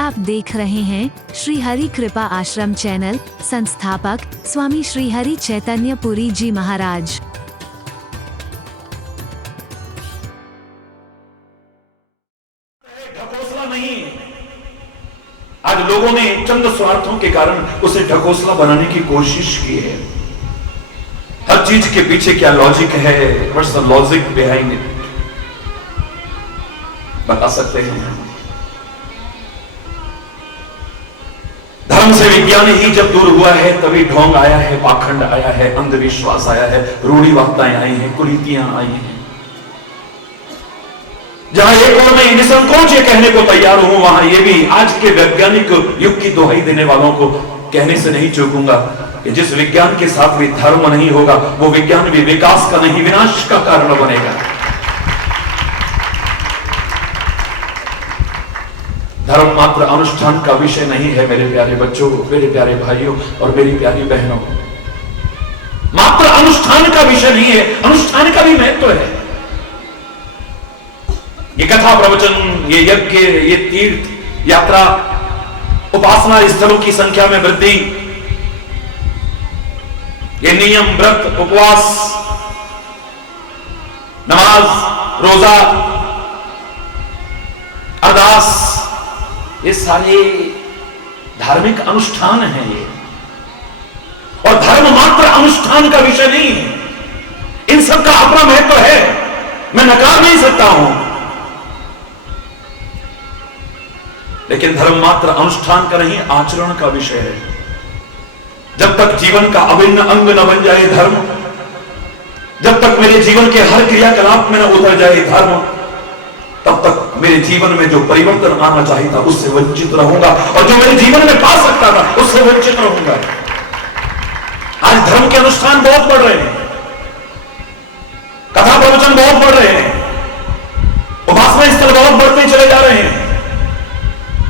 आप देख रहे हैं श्री हरि कृपा आश्रम चैनल। संस्थापक स्वामी श्री हरि चैतन्य पुरी जी महाराज। ढकोसला नहीं, आज लोगों ने चंद स्वार्थों के कारण उसे ढकोसला बनाने की कोशिश की है। हर चीज के पीछे क्या लॉजिक है, what's the logic behind it, बता सकते हैं। धर्म से विज्ञान ही जब दूर हुआ है तभी ढोंग आया है, पाखंड आया है, अंधविश्वास आया है, रूढ़िवादिताएं आई हैं, कुरीतियां आई हैं। जहां एक और मैं निसंकोच ये कहने को तैयार हूं, वहां ये भी आज के वैज्ञानिक युग की दुहाई देने वालों को कहने से नहीं चूकूंगा कि जिस विज्ञान के साथ भी धर्म नहीं होगा वो विज्ञान भी विकास का नहीं विनाश का कारण बनेगा। धर्म मात्र अनुष्ठान का विषय नहीं है मेरे प्यारे बच्चों, मेरे प्यारे भाइयों और मेरी प्यारी बहनों। मात्र अनुष्ठान का विषय नहीं है, अनुष्ठान का भी महत्व है। ये कथा प्रवचन, ये यज्ञ, ये तीर्थ यात्रा, उपासना स्थलों की संख्या में वृद्धि, ये नियम, व्रत, उपवास, नमाज, रोजा, अरदास, ये सारे धार्मिक अनुष्ठान हैं ये। और धर्म मात्र अनुष्ठान का विषय नहीं है, इन सब का अपना महत्व है, मैं नकार नहीं सकता हूं। लेकिन धर्म मात्र अनुष्ठान का नहीं, आचरण का विषय है। जब तक जीवन का अभिन्न अंग न बन जाए धर्म, जब तक मेरे जीवन के हर क्रियाकलाप में न उतर जाए धर्म, तब तक मेरे जीवन में जो परिवर्तन आना चाहिए था उससे वंचित रहूंगा, और जो मेरे जीवन में पा सकता था उससे वंचित रहूंगा। आज धर्म के अनुष्ठान बहुत बढ़ रहे हैं, कथा प्रवचन बहुत बढ़ रहे हैं, उपासना स्थल बहुत बढ़ते चले जा रहे हैं,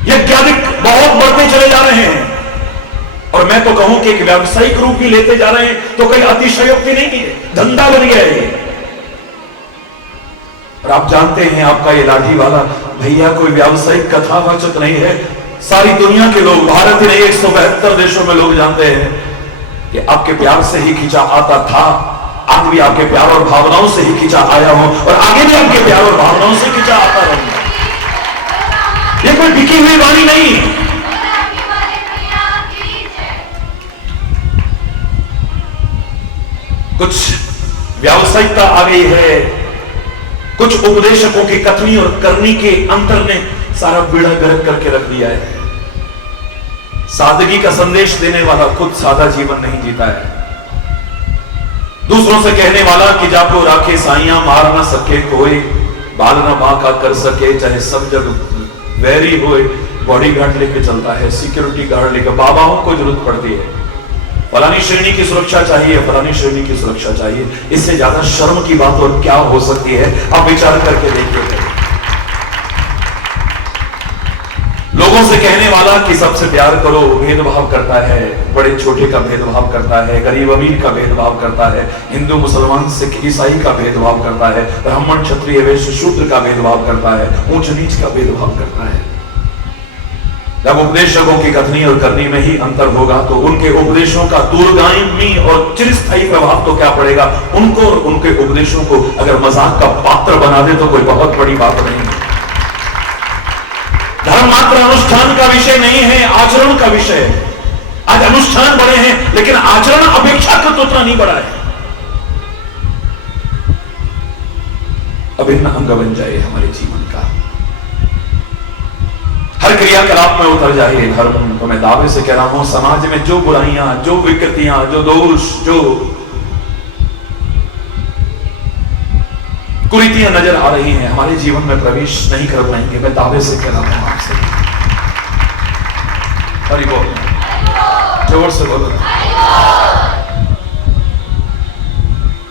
यज्ञादिक बहुत बढ़ते चले जा रहे हैं, और मैं तो कहूं कि एक व्यावसायिक रूप भी लेते जा रहे हैं, तो कोई अतिशयोक्ति नहीं है, धंधा बन गया है। और आप जानते हैं आपका ये लाठी वाला भैया कोई व्यावसायिक कथावाचक नहीं है। सारी दुनिया के लोग, भारत ही नहीं 172 देशों में लोग जानते हैं कि आपके प्यार से ही खींचा आता था, आज भी आपके प्यार और भावनाओं से ही खींचा आया हूं, और आगे भी आपके प्यार और भावनाओं से खींचा आता रहूंगा। ये कोई बिकी हुई वाणी नहीं। कुछ व्यावसायिकता आ गई है, कुछ उपदेशकों की कथनी और करनी के अंतर ने सारा बीड़ा गर्क करके रख दिया है। सादगी का संदेश देने वाला खुद सादा जीवन नहीं जीता है। दूसरों से कहने वाला कि जाको राखे साइयां, मार ना सके कोई, बाल ना बांका कर सके, चाहे सब जग वैरी होए, बॉडी गार्ड लेके चलता है, सिक्योरिटी गार्ड लेकर। बाबाओं को जरूरत पड़ती है, फलानी श्रेणी की सुरक्षा चाहिए, फलानी श्रेणी की सुरक्षा चाहिए। इससे ज्यादा शर्म की बात और क्या हो सकती है? आप विचार करके देखिए। लोगों से कहने वाला कि सबसे प्यार करो, भेदभाव करता है, बड़े छोटे का भेदभाव करता है, गरीब अमीर का भेदभाव करता है, हिंदू मुसलमान सिख ईसाई का भेदभाव करता है, ब्राह्मण क्षत्रिय वैश्य शूद्र का भेदभाव करता है, ऊंच नीच का भेदभाव करता है। जब उपदेशकों की कथनी और करनी में ही अंतर होगा तो उनके उपदेशों का दूरगामी और चिरस्थायी प्रभाव तो क्या पड़ेगा? उनको और उनके उपदेशों को अगर मजाक का पात्र बना दे तो कोई बहुत बड़ी बात नहीं है। धर्म मात्र अनुष्ठान का विषय नहीं है, आचरण का विषय है। आज अनुष्ठान बड़े हैं लेकिन आचरण अपेक्षाकृत उतना नहीं बढ़ा है। अभिन्न अंग बन जाए हमारे जीवन का, हर क्रियाकलाप में उतर जाए धर्म। तो मैं दावे से कह रहा हूं, समाज में जो बुराइयां, जो विकृतियां, जो दोष, जो कुरीतियां नजर आ रही हैं, हमारे जीवन में प्रवेश नहीं कर पाएंगे। मैं दावे से कह रहा हूं आपसे, हरि बोल, जोर से बोलो।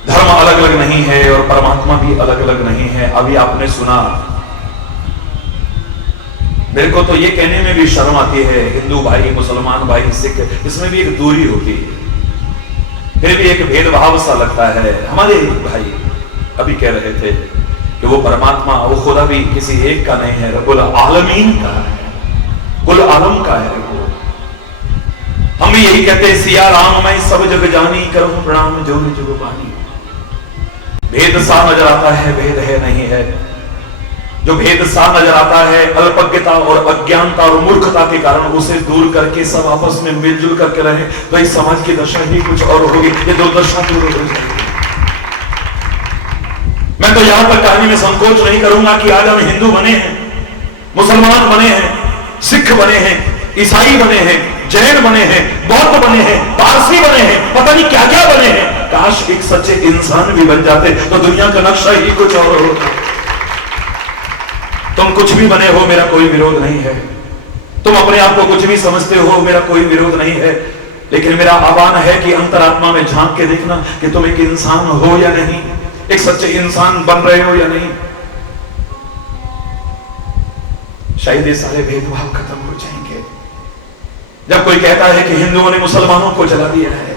धर्म अलग अलग नहीं है और परमात्मा भी अलग अलग नहीं है। अभी आपने सुना, मेरे को तो ये कहने में भी शर्म आती है, हिंदू भाई, मुसलमान भाई, सिख, इसमें भी एक दूरी होती है, फिर भी एक भेदभाव सा लगता है। हमारे भाई अभी कह रहे थे कि वो परमात्मा, वो खुदा भी किसी एक का नहीं है, रब्बुल आलमीन का है। कुल आलम का है वो। हम भी यही कहते हैं, सिया राम मैं सब जग जानी, करहूं प्रणाम जो निज पानी। भेद सा नजर आता है, भेद है नहीं है। जो भेद सा नजर आता है, अल्पज्ञता और अज्ञानता और मूर्खता के कारण उसे दूर करके सब आपस में मिलजुल करके रहे, तो इस समाज की दशा ही कुछ और होगी। ये दुर्दशा दूर हो जाएगी। मैं तो यहां पर कहानी में संकोच नहीं करूंगा कि आज हम हिंदू बने हैं, मुसलमान बने हैं, सिख बने हैं, ईसाई बने हैं, जैन बने हैं, बौद्ध बने हैं, पारसी बने हैं, पता नहीं क्या क्या बने हैं। काश एक सच्चे इंसान भी बन जाते तो दुनिया का नक्शा ही कुछ और होता। तुम कुछ भी बने हो, मेरा कोई विरोध नहीं है। तुम अपने आप को कुछ भी समझते हो, मेरा कोई विरोध नहीं है। लेकिन मेरा आह्वान है कि अंतरात्मा में झांक के देखना कि तुम एक इंसान हो या नहीं, एक सच्चे इंसान बन रहे हो या नहीं। शायद ये सारे भेदभाव खत्म हो जाएंगे जब कोई कहता है कि हिंदुओं ने मुसलमानों को जला दिया है,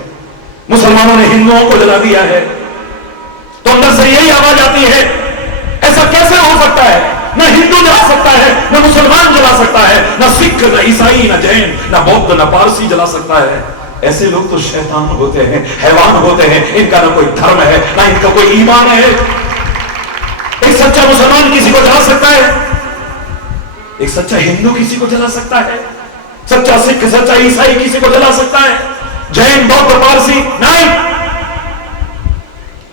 मुसलमानों ने हिंदुओं को जला दिया है, तो अंदर से यही आवाज आती है, ऐसा कैसे हो सकता है? न हिंदू जला सकता है, न मुसलमान जला सकता है, न सिख, न ईसाई, न जैन, न बौद्ध, न पारसी जला सकता है। ऐसे लोग तो शैतान होते हैं, हैवान होते हैं। इनका ना कोई धर्म है, ना इनका कोई ईमान है। एक सच्चा मुसलमान किसी को जला सकता है, एक सच्चा हिंदू किसी को जला सकता है, सच्चा सिख, सच्चा ईसाई किसी को जला सकता है, जैन, बौद्ध, पारसी नहीं।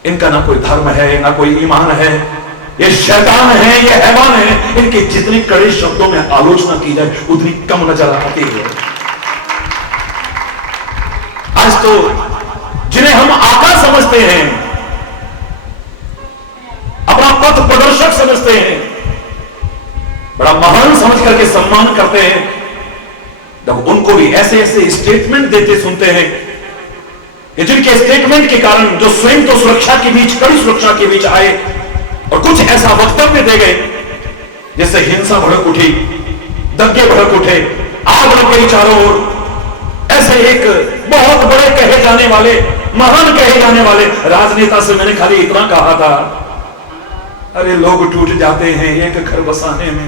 इनका ना कोई धर्म है, ना कोई ईमान है। ये शैतान है, ये हैवान है। इनके जितनी कड़े शब्दों में आलोचना की जाए उतनी कम नजर आती है। आज तो जिन्हें हम आका समझते हैं, अपना पथ प्रदर्शक समझते हैं, बड़ा महान समझ करके सम्मान करते हैं, जब उनको भी ऐसे ऐसे स्टेटमेंट देते सुनते हैं कि जिनके स्टेटमेंट के कारण जो स्वयं तो सुरक्षा के बीच, कड़ी सुरक्षा के बीच आए और कुछ ऐसा वक्तव्य दे गए जिससे हिंसा भड़क उठी, दंगे भड़क उठे, आग लग गई चारों ओर। ऐसे एक बहुत बड़े कहे जाने वाले, महान कहे जाने वाले राजनेता से मैंने खाली इतना कहा था, अरे लोग टूट जाते हैं एक घर बसाने में,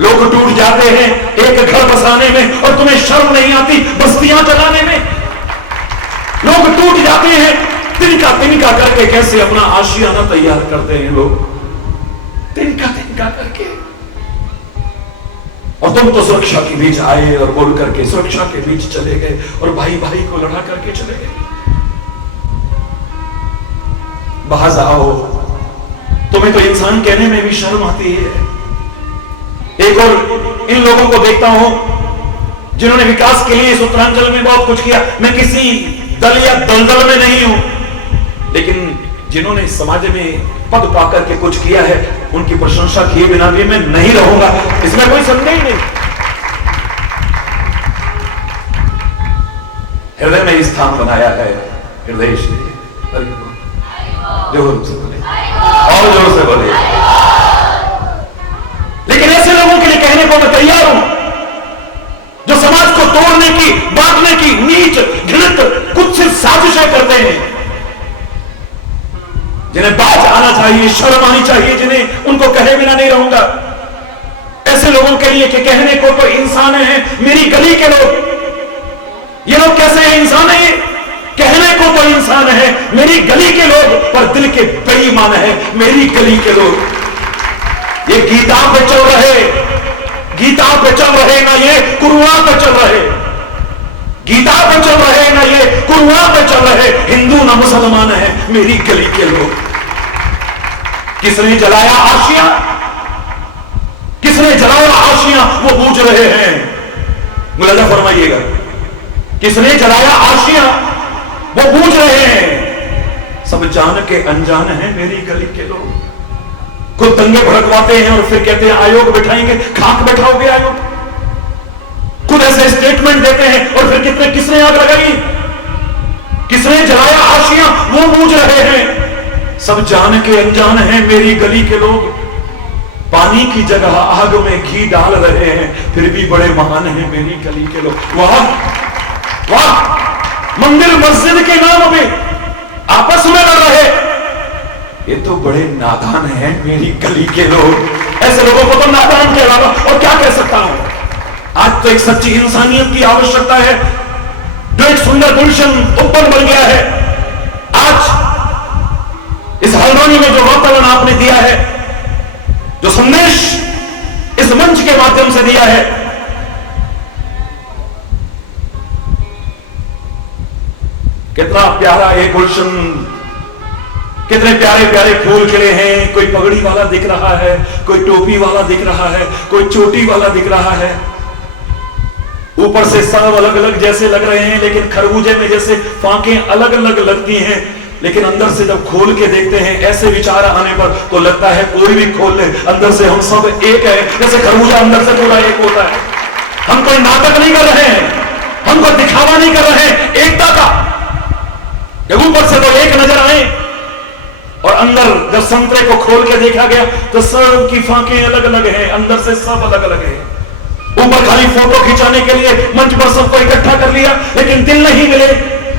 लोग टूट जाते हैं एक घर बसाने में, और तुम्हें शर्म नहीं आती बस्तियां जलाने में? लोग टूट जाते हैं तिनका तिनका करके, कैसे अपना आशियाना तैयार करते हैं लोग, तिनका तिनका करके। और तुम तो सुरक्षा के बीच आए और बोल करके सुरक्षा के बीच चले गए और भाई भाई को लड़ा करके चले गए। बाहर आओ, तुम्हें तो इंसान कहने में भी शर्म आती है। एक और इन लोगों को देखता हूं जिन्होंने विकास के लिए इस उत्तरांचल में बहुत कुछ किया। मैं किसी दल या दलदल में नहीं हूं, लेकिन जिन्होंने समाज में पद पाकर के कुछ किया है, उनकी प्रशंसा किए बिना भी मैं नहीं रहूंगा, इसमें कोई संदेह नहीं। हृदय में स्थान बनाया है हृदय से, जोर से बोले और जोर से बोले। लेकिन ऐसे लोगों के लिए कहने को मैं तैयार हूं जो समाज को तोड़ने की, बांटने की नीच, घृणित, कुत्सित साजिशें करते हैं, जिन्हें बात आना चाहिए, शर्म आनी चाहिए, जिन्हें उनको कहे बिना नहीं रहूंगा। ऐसे लोगों के लिए कि कहने को तो इंसान है, मेरी गली के लोग, ये लोग कैसे हैं? इंसान है ये, कहने को तो इंसान है, मेरी गली के लोग, पर दिल के बेईमान है मेरी गली के लोग। ये गीता पे चल रहे, गीता पे चल रहे ना ये कुरुआ पे चल रहे, गीता पे चल रहे ना ये कुरुआ पे चल रहे, हिंदू ना मुसलमान है मेरी गली के लोग। किसने जलाया आशियां, किसने जलाया आशियां, वो पूछ रहे हैं। मुलाजा फरमाइएगा, किसने जलाया आशियां, वो पूछ रहे हैं। सब जान के अनजान है मेरी गली के लोग। खुद दंगे भड़कवाते हैं और फिर कहते हैं आयोग बैठाएंगे, खाक बैठाओगे आयोग। खुद ऐसे स्टेटमेंट देते हैं और फिर किसने आग लगाई, किसने जलाया आशियां, वो पूछ रहे हैं। सब जान के अनजान है मेरी गली के लोग। पानी की जगह आग में घी डाल रहे हैं, फिर भी बड़े महान हैं मेरी गली के लोग। वाह वाह, मंदिर मस्जिद के नाम पे आपस में लड़ रहे, ये तो बड़े नादान हैं मेरी गली के लोग। ऐसे लोगों को तो नादान के अलावा और क्या कह सकता हूं। आज तो एक सच्ची इंसानियत की आवश्यकता है, जो एक सुंदर गुलशन उत्पन्न बन गया है। आज इस हल्द्वानी में जो वातावरण आपने दिया है, जो संदेश इस मंच के माध्यम से दिया है, कितना प्यारा एक गुलशन, कितने प्यारे प्यारे फूल खिले हैं। कोई पगड़ी वाला दिख रहा है, कोई टोपी वाला दिख रहा है, कोई चोटी वाला दिख रहा है। ऊपर से सब अलग अलग जैसे लग रहे हैं, लेकिन खरबूजे में जैसे फांकें अलग अलग लगती हैं, लेकिन अंदर से जब खोल के देखते हैं ऐसे विचार आने पर तो लगता है कोई भी खोल ले, अंदर से हम सब एक है। जैसे खरबूजा अंदर से पूरा एक होता है। हम कोई नाटक नहीं कर रहे हैं, हम कोई दिखावा नहीं कर रहे हैं एकता का। जब ऊपर से तो एक नजर आए और अंदर जब संतरे को खोल के देखा गया तो सब की फांकें अलग अलग हैं, अंदर से सब अलग अलग है। ऊपर खाली फोटो खिंचाने के लिए मंच पर सबको इकट्ठा कर लिया, लेकिन दिल नहीं मिले,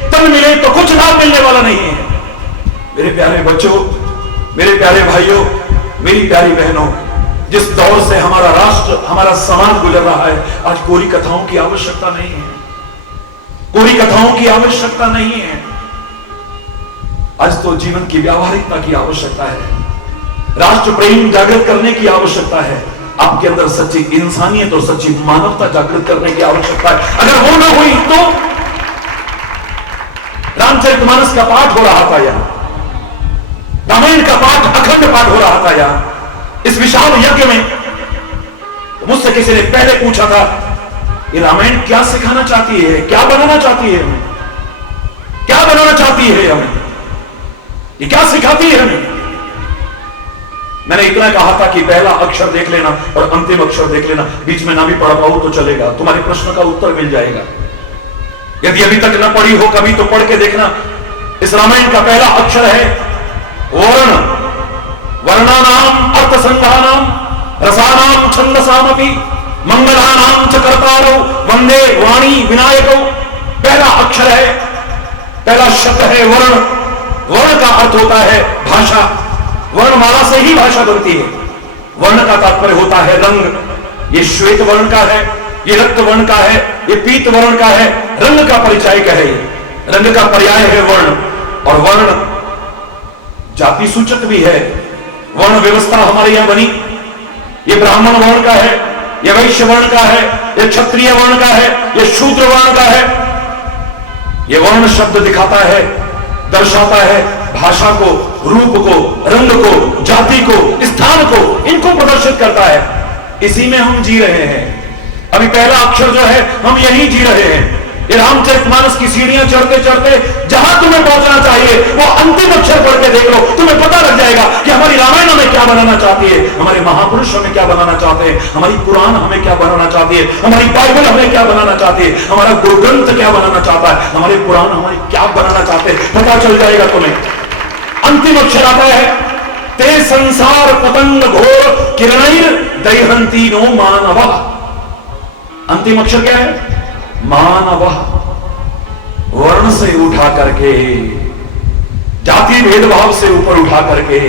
तन मिले तो कुछ लाभ मिलने वाला नहीं है। मेरे प्यारे बच्चों, मेरे प्यारे भाइयों, मेरी प्यारी बहनों, जिस दौर से हमारा राष्ट्र, हमारा समाज गुजर रहा है, आज कोरी कथाओं की आवश्यकता नहीं है, कोरी कथाओं की आवश्यकता नहीं है। आज तो जीवन की व्यावहारिकता की आवश्यकता है, राष्ट्र प्रेम जागृत करने की आवश्यकता है, आपके अंदर सच्ची इंसानियत और सच्ची मानवता जागृत करने की आवश्यकता है। अगर वो ना हुई तो रामचरितमानस का पाठ हो रहा था यहां, रामायण का पाठ अखंड पाठ हो रहा था यहां इस विशाल यज्ञ में। तो मुझसे किसी ने पहले पूछा था, ये रामायण क्या सिखाना चाहती है, क्या बनाना चाहती है हमें, क्या बनाना चाहती है हमें, ये क्या सिखाती है हमें। मैंने इतना कहा था कि पहला अक्षर देख लेना और अंतिम अक्षर देख लेना, बीच में ना भी पढ़ पाऊं तो चलेगा, तुम्हारे प्रश्न का उत्तर मिल जाएगा। यदि अभी तक ना पढ़ी हो कभी तो पढ़ के देखना। इस रामायण का पहला अक्षर है वर्ण, वर्णानाम अर्थसंधानाम रसानाम छंदसामपि मंगलानाम च कर्तारौ वंदे वाणी विनायकौ। पहला अक्षर है, पहला शब्द है वर्ण। वर्ण का अर्थ होता है भाषा, वर्णमाला से ही भाषा बनती है। वर्ण का तात्पर्य होता है रंग। ये श्वेत वर्ण का है, ये रक्त वर्ण का है, ये पीत वर्ण का है। रंग का परिचायक है, रंग का पर्याय है वर्ण। और वर्ण जाति सूचक भी है। वर्ण व्यवस्था हमारे यहां बनी, ये ब्राह्मण वर्ण का है, ये वैश्य वर्ण का है, ये क्षत्रिय वर्ण का है, ये शूद्र वर्ण का है। ये वर्ण शब्द दिखाता है, दर्शाता है भाषा को, रूप को, रंग को, जाति को, स्थान को, इनको प्रदर्शित करता है। इसी में हम जी रहे हैं। अभी पहला अक्षर जो है हम यही जी रहे हैं। ये रामचरितमानस की सीढ़ियां चढ़ते चढ़ते जहां तुम्हें पहुंचना चाहिए वो अंतिम अक्षर पढ़ के देख लो, तुम्हें पता लग जाएगा कि हमारी रामायण हमें क्या बनाना चाहती है, हमारे महापुरुष हमें क्या बनाना चाहते हैं, हमारी कुरान हमें क्या बनाना चाहती है, हमारी बाइबल हमें क्या बनाना चाहती है, हमारा गुरु ग्रंथ क्या बनाना चाहता है, हमारे पुराण हमें क्या बनाना चाहते हैं, पता चल जाएगा तुम्हें। अंतिम अक्षर आता है ते संसार पतंग घोर किरणैर दैहंती नो मानव। अंतिम अक्षर क्या है? मानव। वर्ण से उठा करके, जाति भेदभाव से ऊपर उठा करके,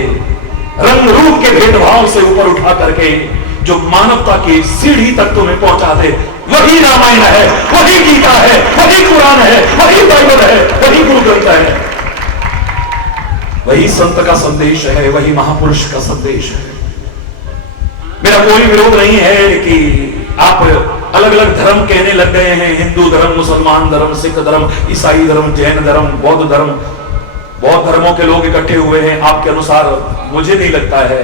रंग रूप के भेदभाव से ऊपर उठा करके जो मानवता की सीढ़ी तक तुम्हें पहुंचा दे, वही रामायण है, वही गीता है, वही कुरान है, वही बाइबल है, वही गुरु ग्रंथ है, वही संत का संदेश है, वही महापुरुष का संदेश है। मेरा कोई विरोध नहीं है कि आप अलग अलग धर्म कहने लग गए हैं, हिंदू धर्म, मुसलमान धर्म, सिख धर्म, ईसाई धर्म, जैन धर्म, बौद्ध धर्म, बहुत धर्मों के लोग इकट्ठे हुए हैं आपके अनुसार। मुझे नहीं लगता है,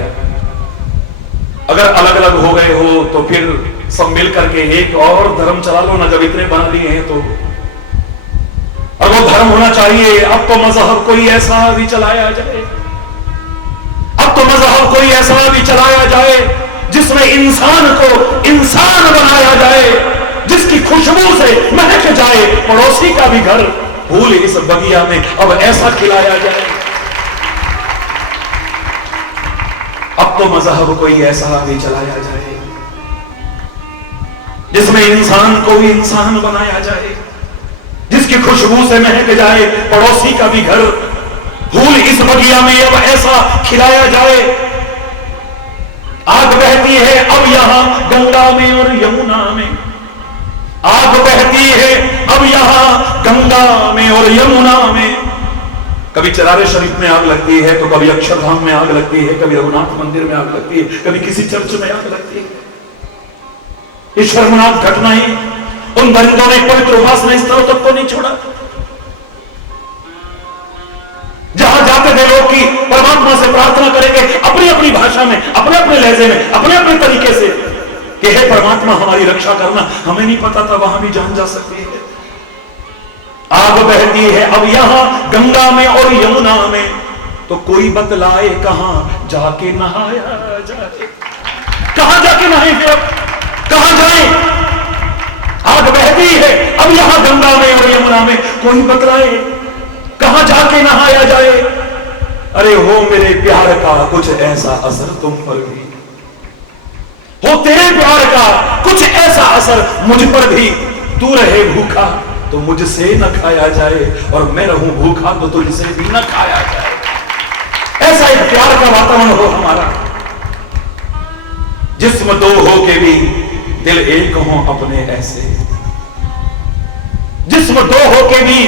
अगर अलग अलग हो गए हो तो फिर सब मिल करके एक और धर्म चला लो ना, जब इतने बना लिए हैं तो। और वो धर्म होना चाहिए। अब तो मजहब कोई ऐसा भी चलाया जाए, अब तो मजहब कोई ऐसा भी चलाया जाए जिसमें इंसान को इंसान बनाया जाए, जिसकी खुशबू से महक जाए पड़ोसी का भी घर। फूल इस बगिया में अब ऐसा खिलाया जाए। अब तो मजहब कोई ऐसा भी चलाया जाए जिसमें इंसान को भी इंसान बनाया जाए, जिसकी खुशबू से महक जाए पड़ोसी का भी घर। फूल इस बगिया में अब ऐसा खिलाया जाए। आग बहती है अब यहां गंगा में और यमुना में, बहती है अब यहां गंगा में और यमुना में। कभी चरारे शरीफ में आग लगती है, तो कभी अक्षरधाम में आग लगती है, कभी रघुनाथ मंदिर में आग लगती है, कभी किसी चर्च में आग लगती है। ये शर्मनाक घटना ही उन दरिंदों ने पवित्र उपासना स्थलों तक तो नहीं छोड़ा, जहां जाते थे लोग की परमात्मा से प्रार्थना करेंगे अपनी अपनी भाषा में, अपने अपने लहजे में, अपने अपने तरीके से कि हे परमात्मा हमारी रक्षा करना। हमें नहीं पता था वहां भी जान जा सकती है। आग बहती है अब यहां गंगा में और यमुना में, तो कोई बतलाए कहां जाके नहाया जाए। कहां जाके नहाएंगे अब, कहां जाए? आग बहती है अब यहां गंगा में और यमुना में, कोई बतलाए कहां जाके नहाया जाए। अरे हो मेरे प्यार का कुछ ऐसा असर तुम पर भी हो, तेरे प्यार का कुछ ऐसा असर मुझ पर भी। तू रहे भूखा तो मुझसे न खाया जाए, और मैं रहूं भूखा तो तुझसे भी न खाया जाए। ऐसा एक प्यार का वातावरण हो हमारा, जिस्म दो हो के भी दिल एक हो अपने ऐसे। जिस्म दो हो के भी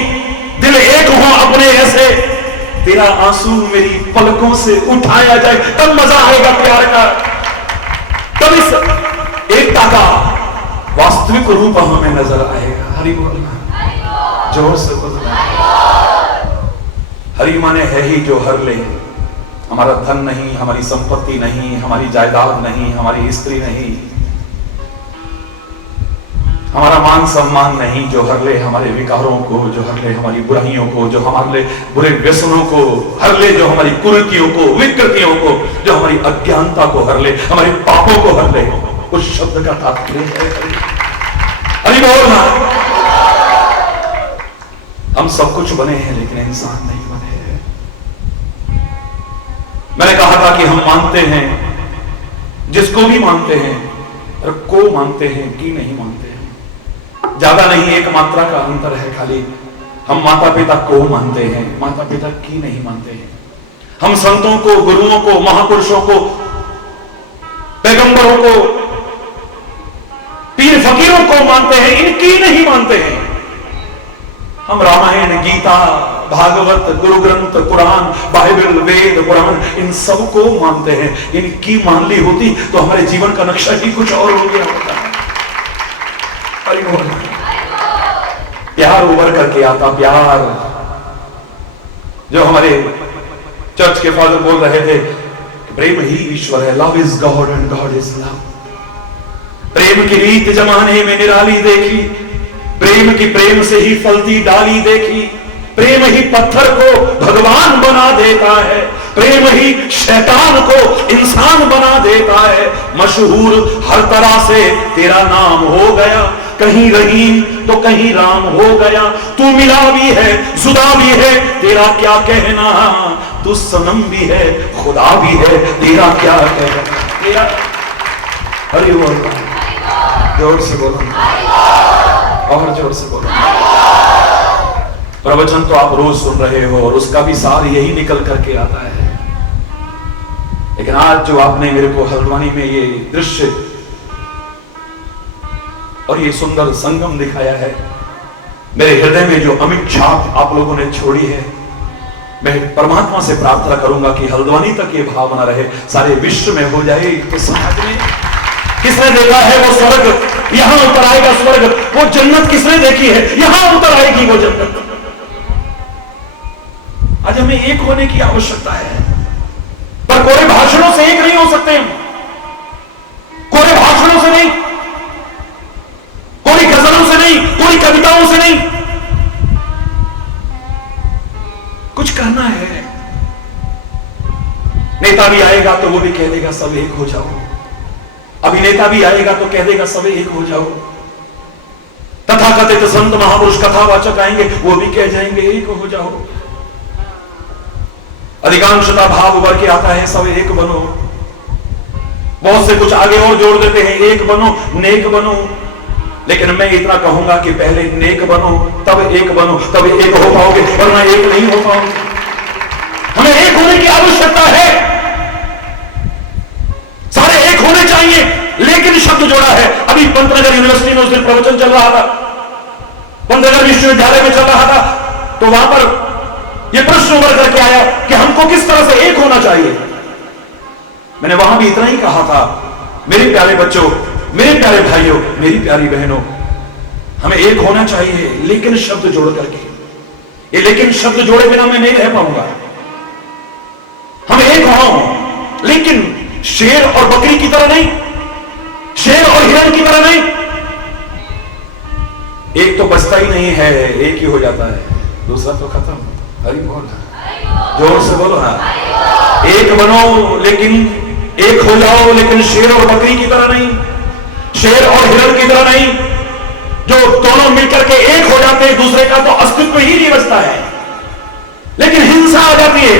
दिल एक हो अपने ऐसे। तेरा आंसू मेरी पलकों से उठाया जाए, तब मजा आएगा प्यार का, तब इस एकता का वास्तविक रूप हमें नजर आएगा। हरि बोलना, जोर से बोलना। हरि माने है ही जो हर ले। हमारा धन नहीं, हमारी संपत्ति नहीं, हमारी जायदाद नहीं, हमारी स्त्री नहीं, हमारा मान सम्मान नहीं, जो हर ले हमारे विकारों को, जो हर ले हमारी बुराइयों को, जो हमारे ले बुरे व्यसनों को हर ले, जो हमारी कुरीतियों को, विकृतियों को, जो हमारी अज्ञानता को हर ले, हमारे पापों को हर ले। उस शब्द का तात्पर्य है हरि बोलना। हम सब कुछ बने हैं लेकिन इंसान नहीं बने हैं। मैंने कहा था कि हम मानते हैं जिसको भी मानते हैं, और को मानते हैं कि नहीं मानते हैं। ज्यादा नहीं, एक मात्रा का अंतर है खाली। हम माता पिता को मानते हैं, माता पिता की नहीं मानते हैं। हम संतों को, गुरुओं को, महापुरुषों को, पैगंबरों को, पीर फकीरों को मानते हैं, इनकी नहीं मानते हैं। हम रामायण, गीता, भागवत, गुरु ग्रंथ, कुरान, बाइबल, वेद, पुराण, इन सब को मानते हैं। इनकी मान ली होती तो हमारे जीवन का नक्शा ही कुछ और हो गया होता। प्यार उभर करके आता, प्यार जो हमारे चर्च के फादर बोल रहे थे, प्रेम ही ईश्वर है। Love is God and God is love. प्रेम की रीत जमाने में निराली देखी, प्रेम की प्रेम से ही फलती डाली देखी। प्रेम ही पत्थर को भगवान बना देता है, प्रेम ही शैतान को इंसान बना देता है। मशहूर हर तरह से तेरा नाम हो गया, कहीं रहीम तो कहीं राम हो गया। तू मिला भी है, जुदा भी है, तेरा क्या कहना। तू सनम भी है, खुदा भी है, तेरा क्या कहना। तेरा हरि बोल, जोर से बोलो, और जोर से बोलो। प्रवचन तो आप रोज सुन रहे हो और उसका भी सार यही निकल करके आता है। लेकिन आज जो आपने मेरे को हल्द्वानी में ये दृश्य और ये सुंदर संगम दिखाया है, मेरे हृदय में जो अमिट छाप आप लोगों ने छोड़ी है, मैं परमात्मा से प्रार्थना करूंगा कि हल्द्वानी तक ये भावना रहे, सारे विश्व में हो जाए। कि समाज में किसने देखा है वो स्वर्ग, यहां उतर आएगा स्वर्ग। वो जन्नत किसने देखी है, यहां उतर आएगी वो जन्नत। आज हमें एक होने की आवश्यकता है, पर कोरे भाषणों से एक नहीं हो सकते हम। कोरे भाषणों से नहीं, कोई गजलों से नहीं, कोई कविताओं से नहीं, कुछ करना है। नेता भी आएगा तो वो भी कह देगा सब एक हो जाओ, अभिनेता भी आएगा तो कह देगा सब एक हो जाओ, तथाकथित संत महापुरुष कथावाचक आएंगे वो भी कह जाएंगे एक हो जाओ। अधिकांशता भाव उभर के आता है सब एक बनो। बहुत से कुछ आगे और जोड़ देते हैं, एक बनो, नेक बनो। लेकिन मैं इतना कहूंगा कि पहले नेक बनो, तब एक बनो, तब एक हो पाओगे, वरना एक नहीं हो पाओगे। हमें एक होने की आवश्यकता है, सारे एक होने चाहिए। लेकिन शब्द जोड़ा है। अभी पंतनगर यूनिवर्सिटी में उस दिन प्रवचन चल रहा था, पंतनगर विश्वविद्यालय में चल रहा था, तो वहां पर यह प्रश्न उभर करके आया कि हमको किस तरह से एक होना चाहिए। मैंने वहां भी इतना ही कहा था, मेरे प्यारे बच्चों, मेरे प्यारे भाइयों, मेरी प्यारी बहनों, हमें एक होना चाहिए, लेकिन शब्द जोड़ करके। ये लेकिन शब्द जोड़े बिना मैं नहीं रह पाऊंगा। हम एक हों, लेकिन शेर और बकरी की तरह नहीं, शेर और हिरण की तरह नहीं। एक तो बचता ही नहीं है, एक ही हो जाता है, दूसरा तो खत्म। हरि बोल, जोर से बोलो ना। एक बनो लेकिन एक हो जाओ, लेकिन शेर और बकरी की तरह नहीं, शेर और हिरण की तरह नहीं, जो दोनों मिलकर के एक हो जाते हैं, दूसरे का तो अस्तित्व ही नहीं बचता है। लेकिन हिंसा आ जाती है,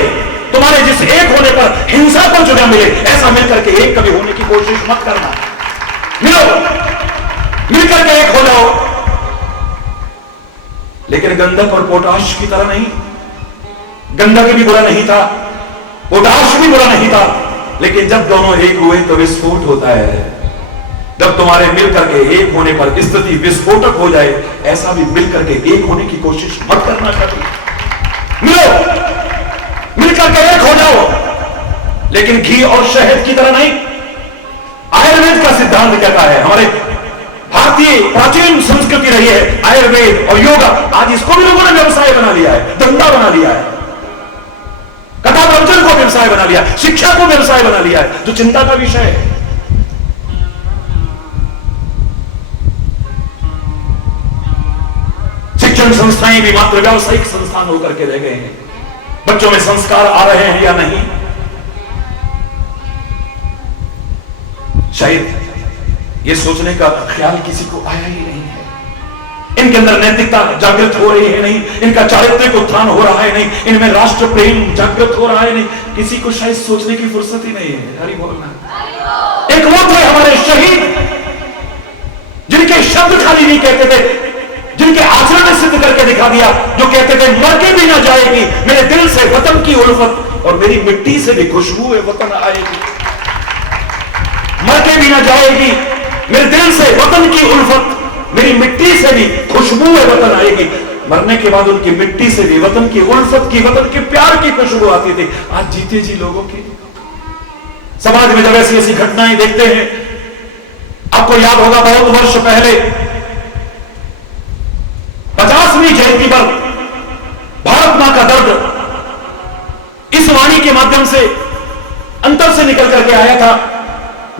तुम्हारे जिस एक होने पर हिंसा को जगह मिले, ऐसा मिलकर के एक कभी होने की कोशिश मत करना। मिलो, मिलकर के एक हो जाओ, लेकिन गंधक और पोटाश की तरह नहीं। गंधक भी बुरा नहीं था, पोटाश भी बुरा नहीं था, लेकिन जब दोनों एक हुए तो विस्फोट होता है। जब तुम्हारे मिलकर के एक होने पर स्थिति विस्फोटक हो जाए, ऐसा भी मिलकर के एक होने की कोशिश मत करना कभी। मिलो, मिलकर के एक हो जाओ, लेकिन घी और शहद की तरह नहीं। आयुर्वेद का सिद्धांत कहता है, हमारे भारतीय प्राचीन संस्कृति रही है आयुर्वेद और योगा, आज इसको भी लोगों ने व्यवसाय बना लिया है, धंधा बना लिया है, कथा प्रवचन को व्यवसाय बना लिया, शिक्षा को व्यवसाय बना लिया है, जो चिंता का विषय है। शिक्षण संस्थाएं भी मात्र व्यावसायिक संस्थान होकर के रह गए हैं। बच्चों में संस्कार आ रहे हैं या नहीं, शायद ये सोचने का ख्याल किसी को आया ही नहीं है। इनके अंदर नैतिकता जागृत हो रही है नहीं, इनका चारित्रिक उत्थान हो रहा है नहीं, इनमें राष्ट्र प्रेम जागृत हो रहा है नहीं, किसी को शायद सोचने की फुर्सत ही नहीं है। हरि बोलना। एक वो थे हमारे शहीद, जिनके शब्द खाली नहीं कहते थे, जिनके आचरण ने सिद्ध करके दिखा दिया, जो कहते थे मर के भी ना जाएगी मेरे दिल से वतन की उल्फत, और मेरी मिट्टी से भी खुशबू वतन आएगी। मर के भी ना जाएगी मेरे दिल से वतन की उल्फत, मेरी मिट्टी से भी खुशबू वतन आएगी। मरने के बाद उनकी मिट्टी से भी वतन की उल्फत की, वतन के प्यार की खुशबू आती थी। आज जीते जी लोगों की समाज में जब ऐसी ऐसी घटनाएं देखते हैं, आपको याद होगा बहुत वर्ष पहले 50वीं जयंती पर भारत मां का दर्द इस वाणी के माध्यम से अंतर से निकल करके आया था।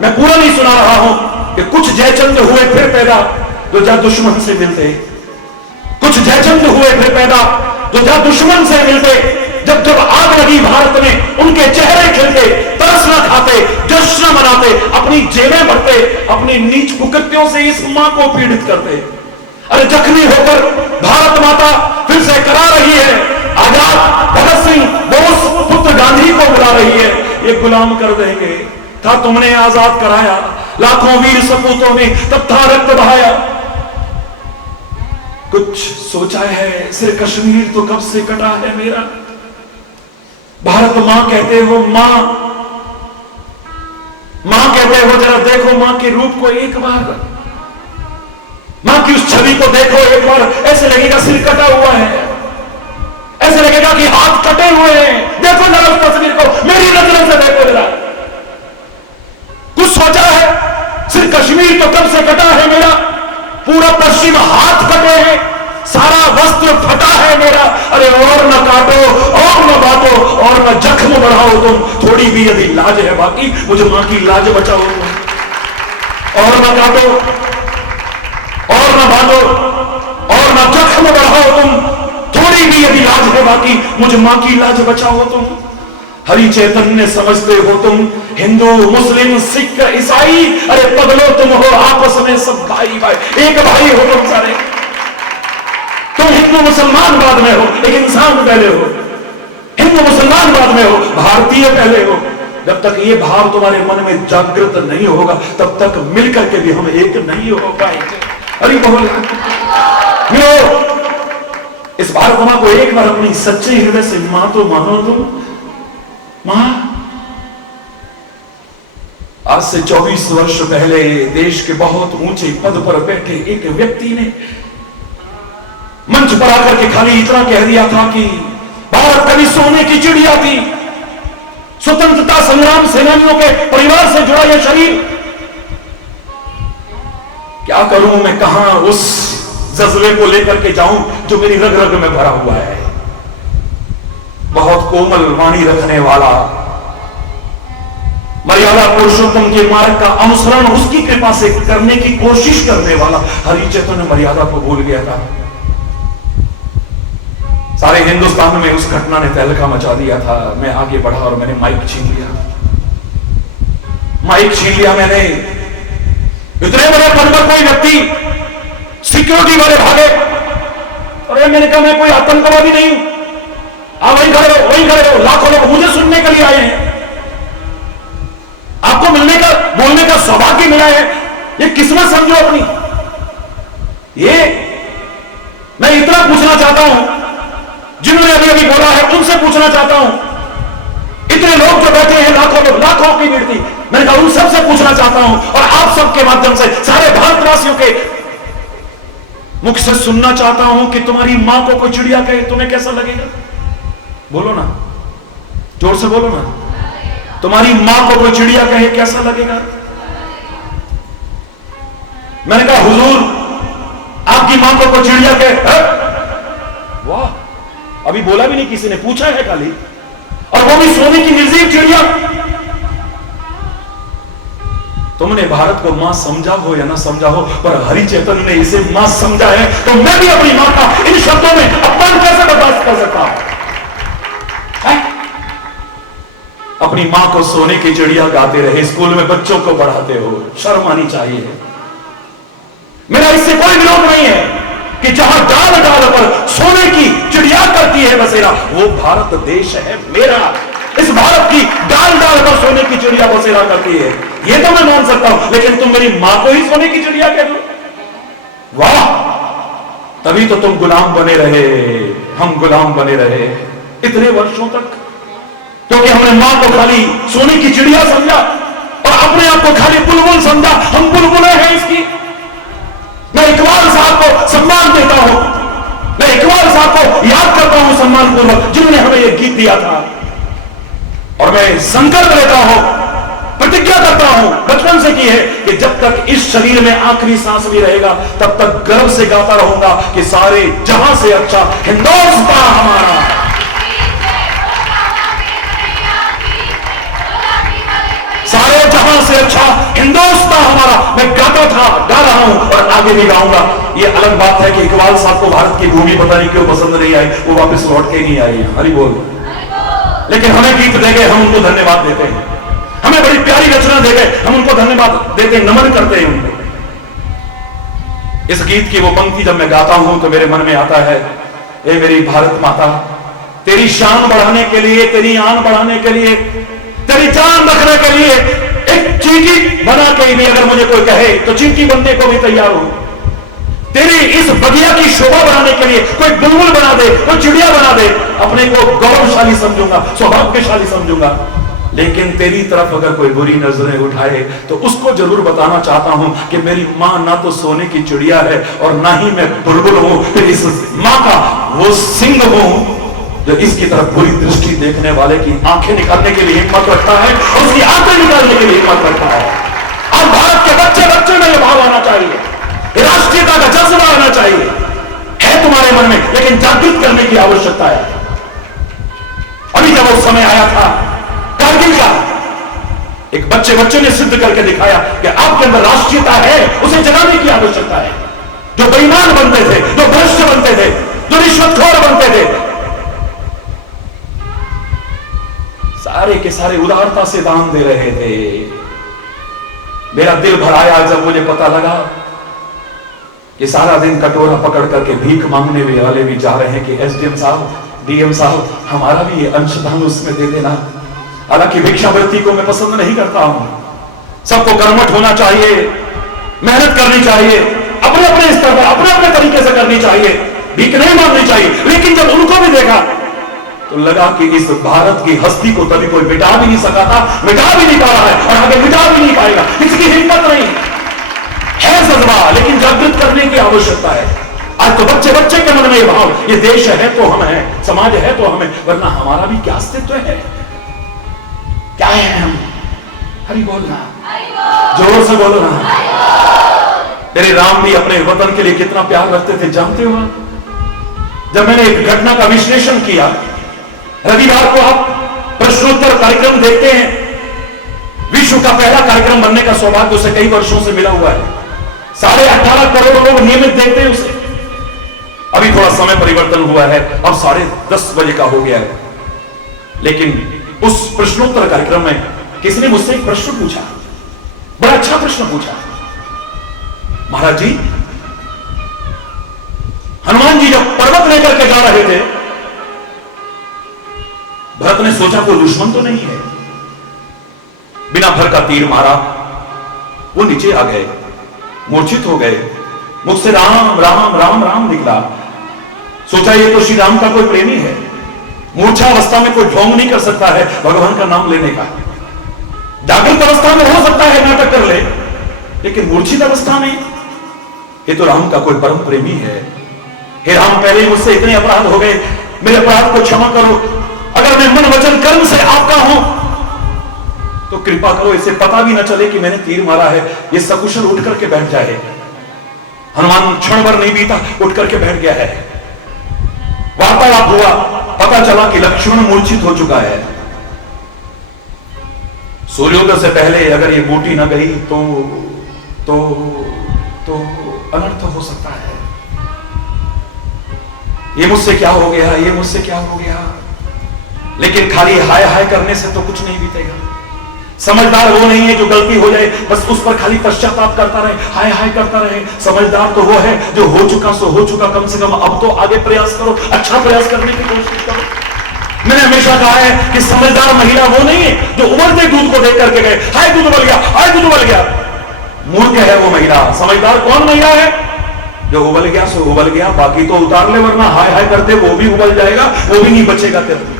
मैं पूरा नहीं सुना रहा हूं कि कुछ जयचंद हुए फिर पैदा जो जा दुश्मन से मिलते, कुछ जयचंद हुए फिर पैदा जो जा दुश्मन से मिलते। जब जब आग लगी भारत में, उनके चेहरे खिलते, तरस न खाते, जश्न मनाते, अपनी जेबें भरते, अपनी नीच कुकृत्यों से इस मां को पीड़ित करते। अरे जख्मी होकर भारत माता फिर से करा रही है आजाद, भगत सिंह बोस पुत्र गांधी को बुला रही है, ये गुलाम कर देंगे। था तुमने आजाद कराया, लाखों वीर सपूतों ने तब था रक्त बहाया। कुछ सोचा है सिर कश्मीर तो कब से कटा है मेरा। भारत मां कहते हो, मां मां कहते हो, जरा देखो मां के रूप को एक बार, मां की उस छवि को देखो एक बार, ऐसे लगेगा सिर कटा हुआ है, ऐसे लगेगा कि हाथ कटे हुए हैं। देखो जरा उस तस्वीर को, मेरी नजरों से देखो जरा। कुछ सोचा है, सिर कश्मीर तो कब से कटा है मेरा, पूरा पश्चिम हाथ कटे हैं, सारा वस्त्र फटा है मेरा। अरे और न काटो, और न बांटो, और न जख्म बढ़ाओ तुम, थोड़ी भी यदि लाज है बाकी, मुझे मां की लाज बचाओ तुम। और न काटो, और न बांटो, और न जख्म बढ़ाओ तुम, थोड़ी भी यदि लाज है बाकी, मुझे मां की लाज बचाओ तुम। हरि चैतन्य समझते हो तुम, हिंदू मुस्लिम सिख ईसाई, अरे पगलो तुम हो आपस में सब भाई भाई, एक भाई हो तुम सारे। तुम हिंदू मुसलमान बाद में हो, एक इंसान पहले हो। हिंदू मुसलमान बाद में हो, भारतीय पहले हो। जब तक ये भाव तुम्हारे मन में जागृत नहीं होगा, तब तक मिलकर के भी हम एक नहीं हो पाएंगे। अरे बोल, इस भारत मां को एक बार अपनी सच्चे हृदय से मां तो मानो तुम। मां, आज से 24 वर्ष पहले देश के बहुत ऊंचे पद पर बैठे एक व्यक्ति ने मंच पर आकर के खाली इतना कह दिया था कि भारत कभी सोने की चिड़िया थी, स्वतंत्रता संग्राम सेनानियों के परिवार से जुड़ा यह शरीर। क्या करूं मैं, कहां उस जज्बे को लेकर के जाऊं जो मेरी रग रग में भरा हुआ है। बहुत कोमल वाणी रखने वाला, मर्यादा पुरुषोत्तम के मार्ग का अनुसरण उसकी कृपा से करने की कोशिश करने वाला हरि चैतन्य मर्यादा को भूल गया था। सारे हिंदुस्तान में उस घटना ने तहलका मचा दिया था। मैं आगे बढ़ा और मैंने माइक छीन लिया, माइक छीन लिया मैंने। इतने बड़े पद पर कोई व्यक्ति, सिक्योरिटी वाले भागे, और मैंने कहा मैं कोई आतंकवादी नहीं हूं, आप वहीं खड़े हो, वहीं खड़े हो। लाखों लोग मुझे सुनने के लिए आए हैं, आपको मिलने का, बोलने का सौभाग्य मिला है, ये किस्मत समझो अपनी। ये मैं इतना पूछना चाहता हूं, जिन्होंने अभी अभी बोला है उनसे पूछना चाहता हूं, इतने लोग जो बैठे हैं, लाखों लोग, लाखों की भीड़ थी, मैंने कहा उन सबसे पूछना चाहता हूं और आप सबके माध्यम से सारे भारतवासियों के मुख से सुनना चाहता हूं कि तुम्हारी मां को कोई चिड़िया कहे, तुम्हें कैसा लगेगा? बोलो ना, जोर से बोलो ना। तुम्हारी मां को कोई चिड़िया कहे कैसा लगेगा? मैंने कहा हुजूर, आपकी मां को कोई चिड़िया कहे, वाह, अभी बोला भी नहीं किसी ने, पूछा है खाली, और वो भी सोने की निर्जीव चिड़िया। तुमने भारत को मां समझा हो या ना समझा हो, पर हरि चैतन्य ने इसे मां समझा है, तो मैं भी अपनी मां का इन शब्दों में अपमान कैसे बर्दाश्त कर सकता हूं? अपनी मां को सोने की चिड़िया गाते रहे, स्कूल में बच्चों को पढ़ाते हो, शर्म आनी चाहिए। मेरा इससे कोई विरोध नहीं है कि जहां डाल डाल पर सोने की चिड़िया करती है बसेरा, वो भारत देश है मेरा। इस भारत की डाल डाल पर सोने की चिड़िया बसेरा करती है, ये तो मैं मान सकता हूं, लेकिन तुम मेरी मां को ही सोने की चिड़िया कह दो, वाह! तभी तो तुम गुलाम बने रहे, हम गुलाम बने रहे इतने वर्षों तक, क्योंकि हमने मां को खाली सोने की चिड़िया समझा और अपने आप को खाली बुलबुल समझा। हम बुलबुलें हैं इसकी। मैं इकबाल साहब को सम्मान देता हूं, मैं इकबाल साहब को याद करता हूं सम्मानपूर्वक, जिन्होंने हमें यह गीत दिया था, और मैं संकल्प लेता हूं, प्रतिज्ञा करता हूं, बचपन से की है कि जब तक इस शरीर में आखिरी सांस भी रहेगा, तब तक गर्व से गाता रहूंगा कि सारे जहां से अच्छा हिंदुस्तान हमारा। सारे जहां से अच्छा हिंदुस्तान हमारा, मैं गाता था, गा रहा हूं और आगे भी गाऊंगा। ये अलग बात है कि इकबाल साहब को भारत की भूमि पता नहीं क्यों पसंद नहीं आई, वो वापस लौट के नहीं आई, हरि बोल। लेकिन हमें गीत दे गए, हम उनको धन्यवाद देते हैं, हमें बड़ी प्यारी रचना दे गए, हम उनको धन्यवाद देते, नमन करते हैं उनको। इस गीत की वो पंक्ति जब मैं गाता हूं तो मेरे मन में आता है, ए मेरी भारत माता, तेरी शान बढ़ाने के लिए, तेरी आन बढ़ाने के लिए, तेरी जान रखने के लिए एक चींटी बना के भी अगर मुझे कोई कहे तो चींटी बनने को भी तैयार हूं। तेरी इस बगिया की शोभा बढ़ाने के लिए कोई बुलबुल बना दे, कोई चिड़िया बना दे, अपने को गौरवशाली समझूंगा, सौभाग्यशाली समझूंगा। लेकिन तेरी तरफ अगर कोई बुरी नजरें उठाए तो उसको जरूर बताना चाहता हूं कि मेरी मां ना तो सोने की चिड़िया है और ना ही मैं बुलबुल हूं, फिर इस मां का वो सिंह हूं जो इसकी तरफ बुरी दृष्टि देखने वाले की आंखें निकालने के लिए हिम्मत रखता है और उसकी आंखें निकालने के लिए हिम्मत रखता है। अब भारत के बच्चे बच्चे में यह भाव आना चाहिए, राष्ट्रीयता का जज्बा आना चाहिए, है तुम्हारे मन में, लेकिन जागृत करने की आवश्यकता है। अभी जब वो समय आया था कारगिल का, एक बच्चे ने सिद्ध करके दिखाया कि आपके अंदर राष्ट्रीयता है, उसे जगाने की आवश्यकता है। जो बेईमान बनते थे, जो भ्रष्ट बनते थे, जो रिश्वतखोर बनते थे, सारे के सारे उदारता से दान दे रहे थे। मेरा दिल भर आया जब मुझे पता लगा कि सारा दिन कटोरा पकड़ करके भीख मांगने वाले भी जा रहे हैं कि एसडीएम साहब, डीएम साहब, हमारा भी ये अंशदान उसमें दे देना। हालांकि भिक्षावृत्ति को मैं पसंद नहीं करता हूं, सबको कर्मठ होना चाहिए, मेहनत करनी चाहिए, अपने अपने स्तर पर अपने अपने तरीके से करनी चाहिए, भीख नहीं मांगनी चाहिए। लेकिन जब उनको भी देखा तो लगा कि इस भारत की हस्ती को तभी कोई मिटा भी नहीं सका था, मिटा भी नहीं पा रहा है और आगे मिटा भी नहीं पाएगा, इसकी हिम्मत नहीं है। जज्बा, लेकिन जागृत करने की आवश्यकता है। आज तो बच्चे बच्चे के मन में ये भाव, ये देश है तो हम हैं, समाज है तो हमें, वरना हमारा भी क्या अस्तित्व है? क्या है हम? हरि बोलना, जोर से बोलो ना। तेरे राम भी अपने वतन के लिए कितना प्यार रखते थे जानते हो? जब मैंने एक घटना का विश्लेषण किया, रविवार को आप प्रश्नोत्तर कार्यक्रम देखते हैं, विश्व का पहला कार्यक्रम बनने का सौभाग्य उसे कई वर्षों से मिला हुआ है। 18.5 करोड़ लोग नियमित देखते हैं उसे। अभी थोड़ा समय परिवर्तन हुआ है, अब 10:30 बजे का हो गया है। लेकिन उस प्रश्नोत्तर कार्यक्रम में किसी ने मुझसे एक प्रश्न पूछा, बड़ा अच्छा प्रश्न पूछा। महाराज जी, हनुमान जी जब पर्वत लेकर के जा रहे थे, भरत ने सोचा कोई दुश्मन तो नहीं है, बिना भर का तीर मारा, वो नीचे आ गए, मूर्छित हो गए, मुख से राम राम राम राम निकला। सोचा ये तो श्री राम का कोई प्रेमी है, मूर्छा अवस्था में कोई ढोंग नहीं कर सकता है भगवान का नाम लेने का। जागृत अवस्था में हो सकता है नाटक कर ले, लेकिन मूर्छित अवस्था में ये तो राम का कोई परम प्रेमी है। हे राम, पहले मुझसे इतने अपराध हो गए, मेरे अपराध को क्षमा करो। अगर मैं मन वचन कर्म से आपका हूं तो कृपा करो, इसे पता भी ना चले कि मैंने तीर मारा है। ये सकुशल उठ करके बैठ जाए। हनुमान क्षण भर नहीं बीता, उठ करके बैठ गया है। वार्तालाप हुआ, पता चला कि लक्ष्मण मूर्छित हो चुका है। सूर्योदय से पहले अगर ये बूटी ना गई तो अनर्थ हो सकता है। ये मुझसे क्या हो गया, ये मुझसे क्या हो गया। लेकिन खाली हाय हाय करने से तो कुछ नहीं बीतेगा। समझदार वो नहीं है जो गलती हो जाए बस उस पर खाली पश्चाताप करता रहे, हाय हाय करता रहे। समझदार तो वो है जो हो चुका सो हो चुका, कम से कम अब तो आगे प्रयास करो, अच्छा प्रयास करने की कोशिश करो। मैंने हमेशा कहा है कि समझदार महिला वो नहीं है जो उबलते दूध को देख करके गए, हाय दूध उबल गया, हाय दूध उबल गया। मूर्ख है वो महिला। समझदार कौन महिला है? जो उबल गया सो उबल गया, बाकी तो उतार ले, वरना हाय हाय करते वो भी उबल जाएगा, वो भी नहीं बचेगा तेरे।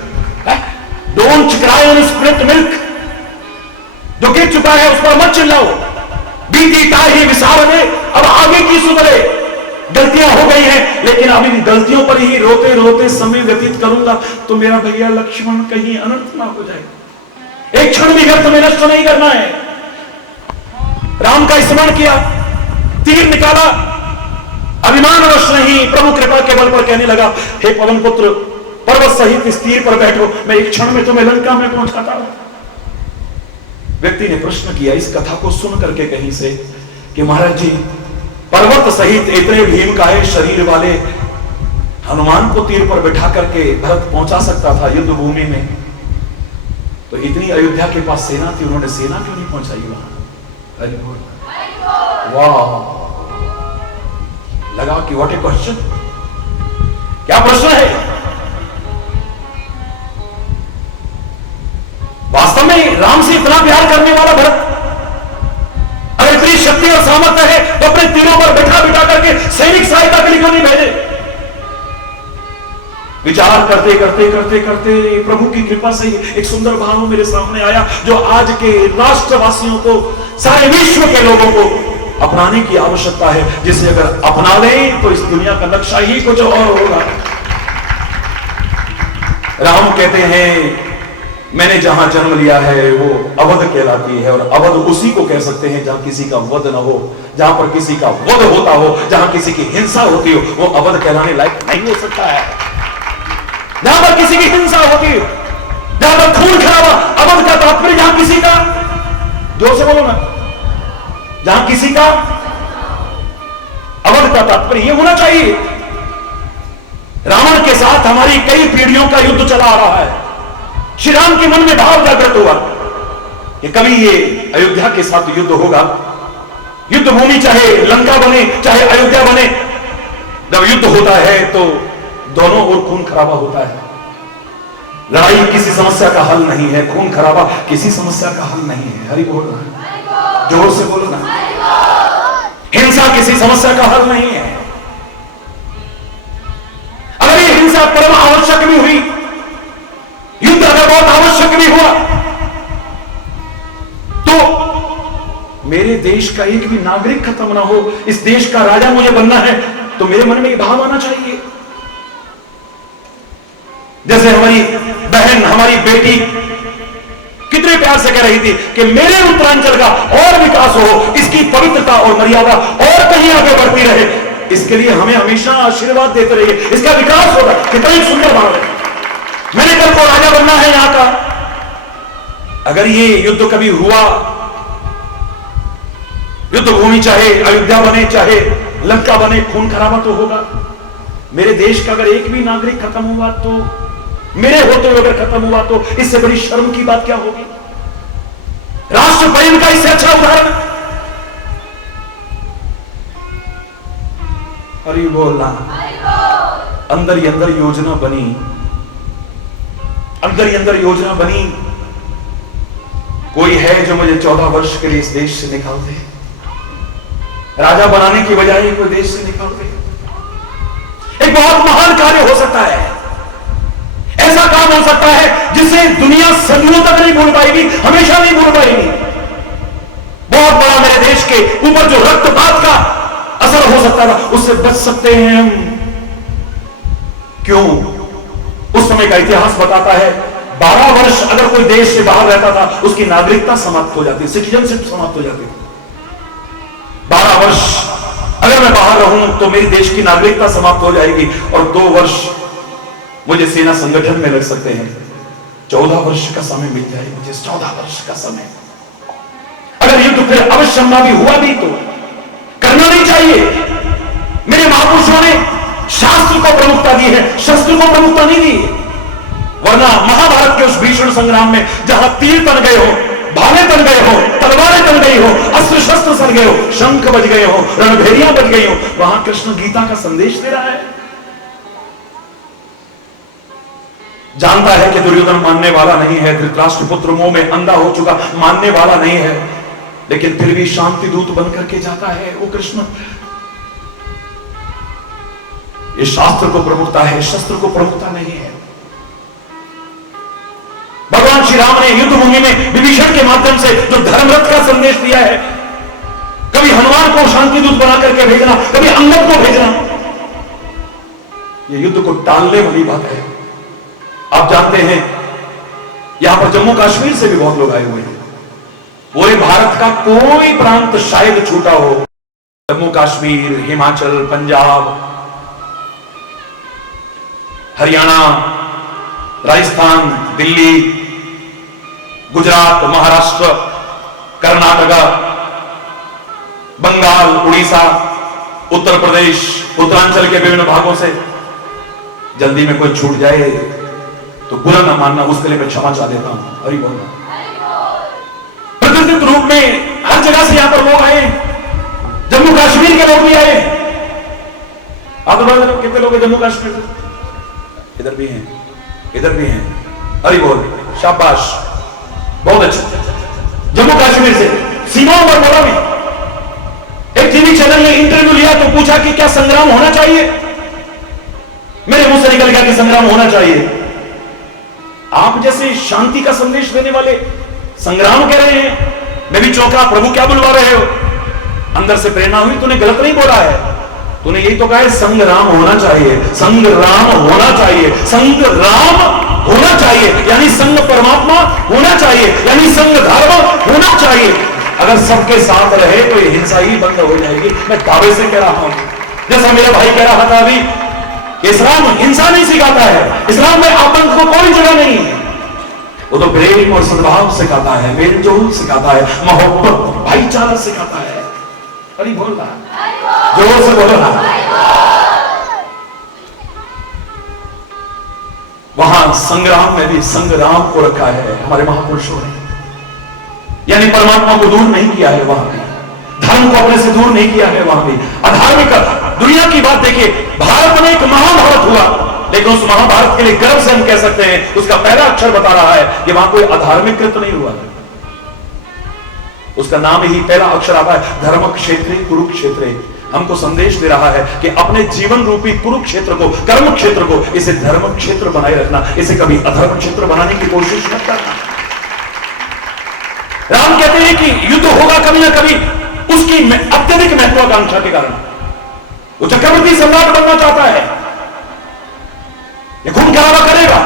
Don't cry on split milk. जो गिर चुका है उस पर मत चिल्लाओ। बीती ताही विसावने, अब आगे की सुधरे। गलतियां हो गई हैं, लेकिन अभी भी गलतियों पर ही रोते रोते समय व्यतीत करूंगा तो मेरा भैया लक्ष्मण कहीं अनर्थ ना हो जाए। एक क्षण भी व्यर्थ में नष्ट नहीं करना है। राम का स्मरण किया, तीर निकाला, अभिमान अवश्य नहीं, प्रभु कृपा के बल पर कहने लगा, हे पवन पुत्र, पर्वत सहित इस तीर पर बैठो, मैं एक क्षण में तुम्हें लंका में पहुंचाता हूं। व्यक्ति ने प्रश्न किया इस कथा को सुन करके कहीं से कि महाराज जी, पर्वत सहित इतने भीम काहे शरीर वाले हनुमान को तीर पर बैठा करके भरत पहुंचा सकता था युद्ध भूमि में, तो इतनी अयोध्या के पास सेना थी, उन्होंने सेना क्यों नहीं पहुंचाई वहां? हरि बोल। वाह, लगा कि व्हाट ए क्वेश्चन, क्या प्रश्न है। वास्तव में राम से इतना प्यार करने वाला भरत अगर इतनी शक्ति और सामर्थ्य है तो अपने तीरों पर बैठा बिठा करके सैनिक सहायता के लिए क्यों नहीं भेजे? विचार करते करते करते करते प्रभु की कृपा से एक सुंदर भाव मेरे सामने आया जो आज के राष्ट्रवासियों को, सारे विश्व के लोगों को अपनाने की आवश्यकता है, जिसे अगर अपना लें तो इस दुनिया का नक्शा ही कुछ और होगा। राम कहते हैं मैंने जहां जन्म लिया है वो अवध कहलाती है, और अवध उसी को कह सकते हैं जहां किसी का वध न हो, जहां पर किसी का वध होता हो, जहां किसी की हिंसा होती हो, वो अवध कहलाने लायक नहीं हो सकता है। जहां पर किसी की हिंसा होती हो, जहां पर खून खराबा, अवध का तात्पर्य जहां किसी का, जोर से बोलो ना, जहां किसी का, अवध का तात्पर्य ये होना चाहिए। रावण के साथ हमारी कई पीढ़ियों का युद्ध चला आ रहा है। श्री राम के मन में भाव जागृत हुआ कि कभी ये अयोध्या के साथ युद्ध होगा। युद्ध भूमि चाहे लंका बने चाहे अयोध्या बने, जब युद्ध होता है तो दोनों ओर खून खराबा होता है। लड़ाई किसी समस्या का हल नहीं है, खून खराबा किसी समस्या का हल नहीं है। हरि बोल रहा है, जोर से बोलो ना। हिंसा किसी समस्या का हल नहीं है। अगर ये हिंसा परम आवश्यक भी हुई, युद्ध अगर बहुत आवश्यक भी हुआ, तो मेरे देश का एक भी नागरिक खत्म ना हो, इस देश का राजा मुझे बनना है, तो मेरे मन में ये भाव आना चाहिए। जैसे हमारी बहन, हमारी बेटी कितने प्यार से कह रही थी कि मेरे उत्तरांचल का और विकास हो, इसकी पवित्रता और मर्यादा और कहीं आगे बढ़ती रहे, इसके लिए हमें हमेशा आशीर्वाद देते रहिए, इसका विकास होगा। कितना ही सुंदर भाव है। मैंने कल को राजा बनना है यहां का। अगर ये युद्ध कभी हुआ, युद्ध भूमि चाहे अयोध्या बने चाहे लंका बने, खून खराबा तो होगा। मेरे देश का अगर एक भी नागरिक खत्म हुआ तो, मेरे होते हुए अगर खत्म हुआ तो इससे बड़ी शर्म की बात क्या होगी। राष्ट्र प्रेम का इससे अच्छा उदाहरण। हरि बोलना। अंदर ही अंदर योजना बनी, अंदर ही अंदर योजना बनी। कोई है जो मुझे 14 वर्ष के लिए इस देश से निकाल दे, राजा बनाने की बजाय कोई देश से निकाल दे। एक बहुत महान कार्य हो सकता है, ऐसा काम हो सकता है जिसे दुनिया सदियों तक नहीं भूल पाएगी, हमेशा नहीं भूल पाएगी। बहुत बड़ा मेरे देश के ऊपर जो रक्तपात का असर हो सकता था, उससे बच सकते हैं हम। क्यों? उस समय का इतिहास बताता है 12 वर्ष अगर कोई देश से बाहर रहता था, उसकी नागरिकता समाप्त हो जाती, सिटीजनशिप समाप्त हो जाती। 12 वर्ष अगर मैं बाहर रहूं तो मेरी देश की नागरिकता समाप्त हो जाएगी और 2 वर्ष मुझे सेना संगठन में लग सकते हैं। 14 वर्ष का समय मिल जाए मुझे, 14 वर्ष का समय। अगर युद्ध फिर अवश्यंभावी हुआ भी तो करना नहीं चाहिए। मेरे महापुरुषों ने शास्त्र को प्रमुखता दी है, शस्त्र को प्रमुखता नहीं दी। वरना महाभारत के उस भीषण संग्राम में जहां तीर तन गए हो, भाले तन गए हो, तलवारें तन गई हो, अस्त्र शस्त्र सर गए हो, शंख बज गए हो, रणभेरियां बज गई हो, वहां कृष्ण गीता का संदेश दे रहा है। जानता है कि दुर्योधन मानने वाला नहीं है, धृतराष्ट्र पुत्र मोह में अंधा हो चुका, मानने वाला नहीं है, लेकिन फिर भी शांति दूत बनकर के जाता है वो कृष्ण। ये शास्त्र को प्रमुखता है, शस्त्र को प्रमुखता नहीं है। भगवान श्री राम ने युद्ध भूमि में विभीषण के माध्यम से जो धर्मरथ का संदेश दिया है, कभी हनुमान को शांति दूत बना करके भेजना, कभी अंगद को भेजना, ये युद्ध को टालने वाली बात है। आप जानते हैं यहां पर जम्मू कश्मीर से भी बहुत लोग आए हुए हैं। पूरे भारत का कोई प्रांत शायद छूटा हो, जम्मू कश्मीर, हिमाचल, पंजाब, हरियाणा, राजस्थान, दिल्ली, गुजरात, महाराष्ट्र, कर्नाटका, बंगाल, उड़ीसा, उत्तर प्रदेश, उत्तरांचल के विभिन्न भागों से जल्दी में कोई छूट जाए तो बुरा ना मानना, उसके लिए मैं क्षमा चाह देता हूं। हरि बोल। प्रतिष्ठित रूप में हर जगह से यहां पर लोग आए, जम्मू कश्मीर के लोग भी आए। आप तो कितने लोग हैं जम्मू कश्मीर में? इधर भी हैं, इधर भी हैं। हरि बोल, शाबाश, बहुत अच्छा। जम्मू कश्मीर से सीमाओं पर बोला मैं, एक टीवी चैनल ने इंटरव्यू लिया तो पूछा कि क्या संग्राम होना चाहिए? मेरे मुंह से निकल गया कि संग्राम होना चाहिए। आप जैसे शांति का संदेश देने वाले संग्राम कह रहे हैं, मैं भी चौंका, प्रभु क्या बुलवा रहे हो? अंदर से प्रेरणा हुई, तूने गलत नहीं बोला है, तूने यही तो कहा है संग्राम होना चाहिए, संग्राम होना चाहिए, संग्राम होना चाहिए, यानी संग परमात्मा होना चाहिए, यानी संग धर्म होना चाहिए। अगर सबके साथ रहे तो ये हिंसा ही बंद हो जाएगी। मैं दावे से कह रहा हूं, जैसा मेरा भाई कह रहा था अभी, इस्लाम हिंसा नहीं सिखाता है, इस्लाम में आतंक को कोई जगह नहीं है। वो तो प्रेम और सद्भाव सिखाता है, मेलजोल सिखाता है, मोहब्बत, भाईचारा सिखाता है। अरे बोल रहा, जोर से बोलो ना। वहां संग्राम में भी संग्राम को रखा है हमारे महापुरुषों ने, यानी परमात्मा को दूर नहीं किया है वहां भी, धर्म को अपने से दूर नहीं किया है वहां भी। अधार्मिक दुनिया की बात देखिए, भारत में एक महाभारत हुआ, लेकिन उस महाभारत के लिए गर्व से हम कह सकते हैं, उसका पहला अक्षर बता रहा है कि वहां कोई अधार्मिक कृत्य नहीं हुआ। उसका नाम ही पहला अक्षर आता है धर्म क्षेत्र कुरुक्षेत्र। हमको संदेश दे रहा है कि अपने जीवन रूपी कुरुक्षेत्र को, कर्म क्षेत्र को, इसे धर्म क्षेत्र बनाए रखना, इसे कभी अधर्म क्षेत्र बनाने की कोशिश मत करना। राम कहते हैं कि युद्ध होगा कभी ना कभी, उसकी अत्यधिक महत्वाकांक्षा के कारण। वो चक्रवर्ती सम्राट बनना चाहता है, ये खून खराबा करेगा,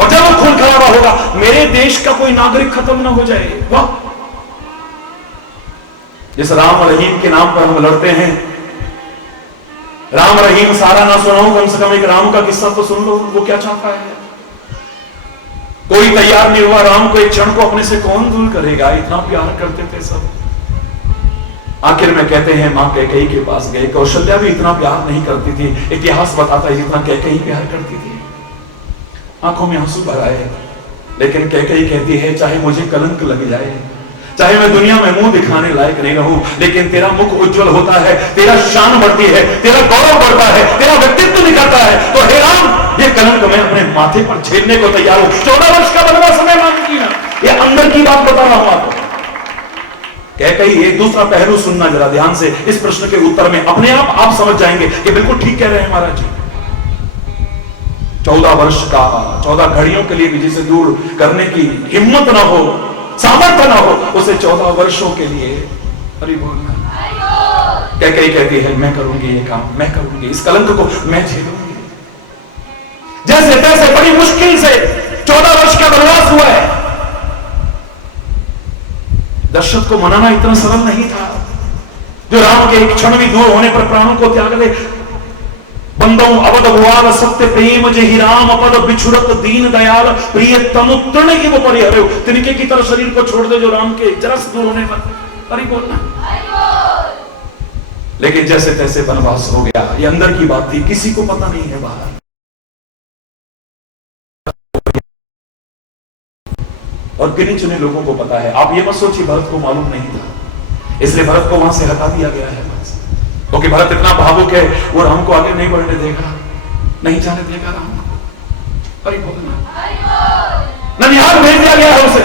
और जब वो खून खराबा होगा मेरे देश का कोई नागरिक खत्म ना हो जाए। वाह, जिस राम रहीम के नाम पर हम लड़ते हैं, राम रहीम सारा ना सुनाऊं, कम से कम एक राम का किस्सा तो सुन लो, वो क्या चाहता है। कोई तैयार नहीं हुआ राम को एक क्षण को अपने से कौन दूर करेगा, इतना प्यार करते थे सब। आखिर में कहते हैं मां कैकेयी के पास गए, कौशल्या भी इतना प्यार नहीं करती थी, इतिहास बताता है जितना कैकेयी प्यार करती थी। आंखों में आंसू भर आए, लेकिन कैकेयी कहती है चाहे मुझे कलंक लग जाए, चाहे मैं दुनिया में मुंह दिखाने लायक नहीं रहूं, लेकिन तेरा मुख उज्जवल होता है, तेरा शान बढ़ती है, तेरा गौरव बढ़ता है, तेरा व्यक्तित्व निखरता है, तो हे राम ये कलंक मैं अपने माथे पर झेलने को तैयार हूं। 14 वर्ष का बनवास समय मांगती है, ये अंदर की बात बता रहा हूं आपको। कैकेयी एक दूसरा पहलू सुनना जरा ध्यान से, इस प्रश्न के उत्तर में अपने आप समझ जाएंगे कि बिल्कुल ठीक कह रहे हैं महाराज जी। 14 वर्ष का, 14 घड़ियों के लिए भी जिसे दूर करने की हिम्मत ना हो, सामर्थ्य ना हो, उसे 14 वर्षों के लिए हरि बोलना। कैकेयी कहती है मैं करूंगी ये काम, मैं करूंगी, इस कलंक को मैं झेलूंगी। जैसे तैसे बड़ी मुश्किल से 14 वर्ष का वनवास हुआ है। दशरथ को मनाना इतना सरल नहीं था, जो राम के एक क्षण भी दूर होने पर प्राणों को त्याग दे। बंदों अवध भुआर सत्य प्रेम जहि राम पद बिछुड़त दीन दयाल प्रिय तनु तृण इव परिहरयो। तिनके की तरह शरीर को छोड़ दे जो राम के जरा से दूर होने पर, हरि बोलना। लेकिन जैसे तैसे वनवास हो गया, ये अंदर की बात थी, किसी को पता नहीं है बाहर। और गिने चुने लोगों को पता है। आप ये मत सोचिए भरत को मालूम नहीं था, इसलिए भरत को वहां से हटा दिया गया है, क्योंकि भरत इतना भावुक है, वो राम को आगे नहीं बढ़ने देगा, नहीं जाने देगा राम को। अरे बोलना, ननिहाल भेज दिया गया है उसे।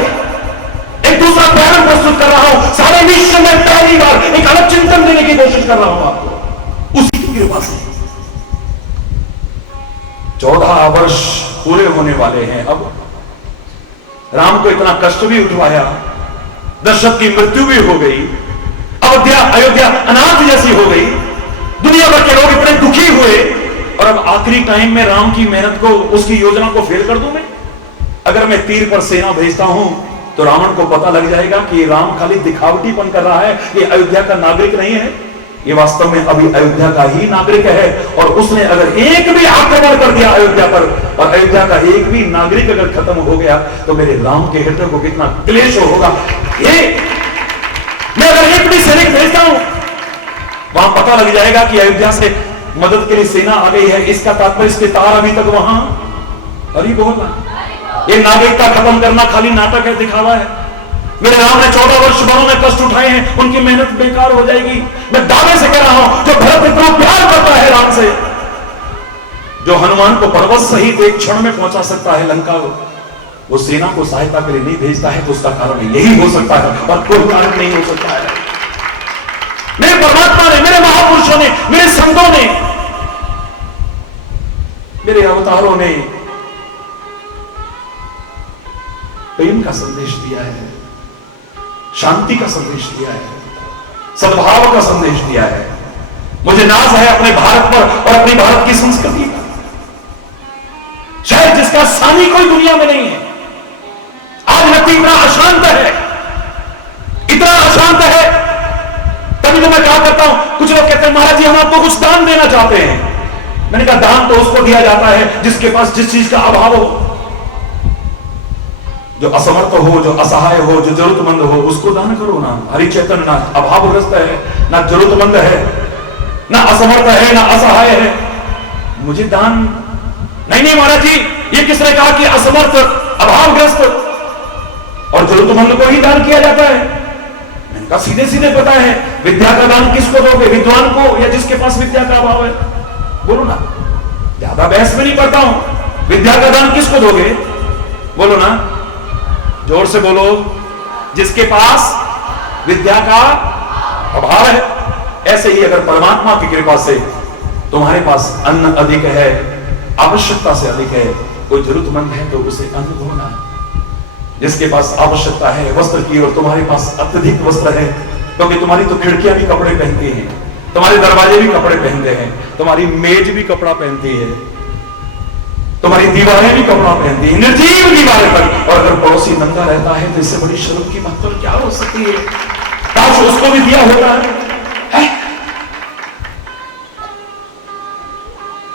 एक दूसरा प्लान प्रस्तुत कर रहा हूं, सारे विश्व में पहली बार एक अलग चिंतन देने की कोशिश कर रहा हूं आपको, उसी की कृपा से। 14 वर्ष पूरे होने वाले हैं। अब राम को इतना कष्ट भी उठवाया, दशरथ की मृत्यु भी हो गई, अयोध्या अनाथ जैसी हो गई, दुनिया भर के लोग इतने दुखी हुए, और अब आखिरी टाइम में राम की मेहनत को, उसकी योजना को फेल कर दूं मैं। अगर मैं तीर पर सेना भेजता हूं तो रावण को पता लग जाएगा कि राम खाली दिखावटीपन कर रहा है, ये अयोध्या का नागरिक नहीं है, ये वास्तव में अभी अयोध्या का ही नागरिक है। और उसने अगर एक भी आक्रमण कर दिया अयोध्या पर, और अयोध्या का एक भी नागरिक अगर खत्म हो गया, तो मेरे राम के हृदय को कितना क्लेश होगा। ये मैं अगर एक भी सैनिक भेजता हूं, वहां पता लग जाएगा कि अयोध्या से मदद के लिए सेना आ गई है, इसका तात्पर्य इसके तार अभी तक वहां। हरि बोलना, ये नागरिकता खत्म करना खाली नाटक है, दिखावा है। मेरे राम ने 14 वर्ष वनों में कष्ट उठाए हैं, उनकी मेहनत बेकार हो जाएगी। मैं दावे से कह रहा हूं, जो भरत इतना प्यार करता है राम से, जो हनुमान को पर्वत सहित एक क्षण में पहुंचा सकता है लंका, वो सेना को सहायता के लिए नहीं भेजता है, तो उसका कारण यही हो सकता है, और कोई कारण नहीं हो सकता है। मेरे परमात्मा ने, मेरे महापुरुषों ने, मेरे संतों ने, मेरे अवतारों ने प्रेम का संदेश दिया है, शांति का संदेश दिया है, सद्भाव का संदेश दिया है। मुझे नाज है अपने भारत पर और अपनी भारत की संस्कृति पर, शायद जिसका सानी कोई दुनिया में नहीं है। आज व्यक्ति इतना अशांत है, इतना अशांत है, तभी तो मैं कहा करता हूं, कुछ लोग कहते हैं महाराज जी हम आपको कुछ दान देना चाहते हैं। मैंने कहा दान तो उसको दिया जाता है जिसके पास जिस चीज का अभाव हो, जो असमर्थ हो, जो असहाय हो, जो जरूरतमंद हो, उसको दान करो ना। हरि चैतन्य ना अभावग्रस्त है, ना जरूरतमंद है, ना असमर्थ है, ना असहाय है, मुझे दान नहीं महाराज जी, ये किसने कहा कि असमर्थ, अभावग्रस्त और जरूरतमंद को ही दान किया जाता है? मैंने कहा सीधे सीधे पता है, विद्या का दान किसको दोगे, विद्वान को या जिसके पास विद्या का अभाव है? बोलो ना, ज्यादा बहस में नहीं पड़ता हूं। विद्या का दान किसको दोगे? बोलो ना, जोर से बोलो। जिसके पास विद्या का अभाव है। ऐसे ही अगर परमात्मा की कृपा से तुम्हारे पास अन्न अधिक है, आवश्यकता से अधिक है, कोई जरूरतमंद है तो उसे अन्न दो ना। जिसके पास आवश्यकता है वस्त्र की और तुम्हारे पास अत्यधिक वस्त्र है, क्योंकि तुम्हारी तो खिड़कियां भी कपड़े पहनती हैं, तुम्हारे दरवाजे भी कपड़े पहनते हैं, तुम्हारी मेज भी कपड़ा पहनती है, तुम्हारी दीवारें भी कपड़ा पहनती है, निर्जीव दीवारें पर। और अगर पड़ोसी नंगा रहता है तो इससे बड़ी शर्म की बात तो क्या हो सकती है? काश उसको भी दिया होता है?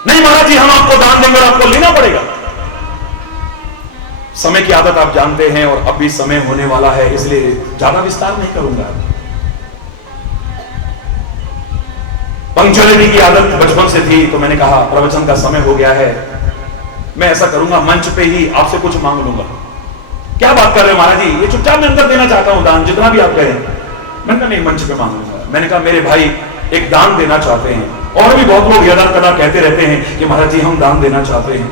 नहीं महाराज जी, हम आपको दान देंगे और आपको लेना पड़ेगा। समय की आदत आप जानते हैं, और अब भी समय होने वाला है, इसलिए ज्यादा विस्तार नहीं करूंगा। पंक्चुअलिटी की आदत बचपन से थी, तो मैंने कहा प्रवचन का समय हो गया है, मैं ऐसा करूंगा मंच पे ही आपसे कुछ मांग लूंगा। क्या बात कर रहे हो महाराज जी, ये चुपचाप मैं अंदर देना चाहता हूं दान, जितना भी आप कहें। मैंने कहा नहीं, मंच पे मांग लूंगा। मैंने कहा मेरे भाई एक दान देना चाहते हैं, और भी बहुत लोग यदा कदा कहते रहते हैं कि महाराज जी हम दान देना चाहते हैं।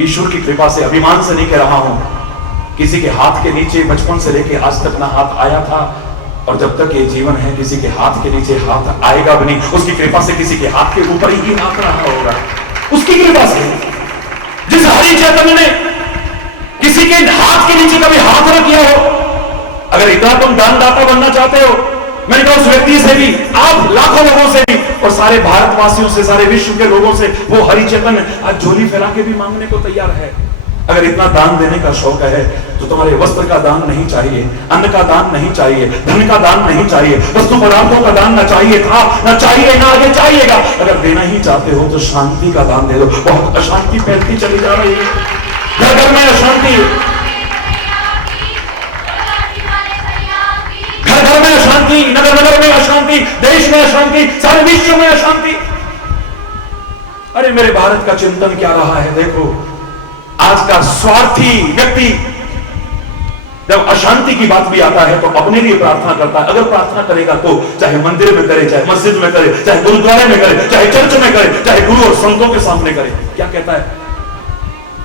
ईश्वर की कृपा से, अभिमान से नहीं कह रहा हूं, किसी के हाथ के नीचे बचपन से लेके आज तक ना हाथ आया था, और जब तक ये जीवन है किसी के हाथ के नीचे हाथ आएगा भी नहीं। उसकी कृपा से किसी के हाथ के ऊपर ही हाथ रहा होगा, उसकी कृपा से। जिस हरि चैतन्य ने किसी के हाथ के नीचे कभी हाथ न किया हो, अगर इतना तुम दानदाता बनना चाहते हो, मैंने कहा उस व्यक्ति से भी, आप लाखों लोगों से भी, और सारे भारतवासियों से, सारे विश्व के लोगों से वो हरि चैतन्य आज झोली फैला के भी मांगने को तैयार है। अगर इतना दान देने का शौक है तो तुम्हारे वस्त्र का दान नहीं चाहिए, अन्न का दान नहीं चाहिए, धन का दान नहीं चाहिए, वस्तु पदार्थों का दान न चाहिए था, न चाहिए, न आगे चाहिएगा। अगर देना ही चाहते हो तो शांति का दान दे दो। बहुत अशांति फैलती चली जा रही है, घर घर में अशांति, घर घर में अशांति, नगर नगर में अशांति, देश में अशांति, सारे विश्व में अशांति। अरे मेरे भारत का चिंतन क्या रहा है? देखो, आज का स्वार्थी व्यक्ति जब अशांति की बात भी आता है तो अपने लिए प्रार्थना करता है। अगर प्रार्थना करेगा तो चाहे मंदिर में करे, चाहे मस्जिद में करे, चाहे गुरुद्वारे में करे, चाहे चर्च में करे, चाहे गुरु और संतों के सामने करे। क्या कहता है?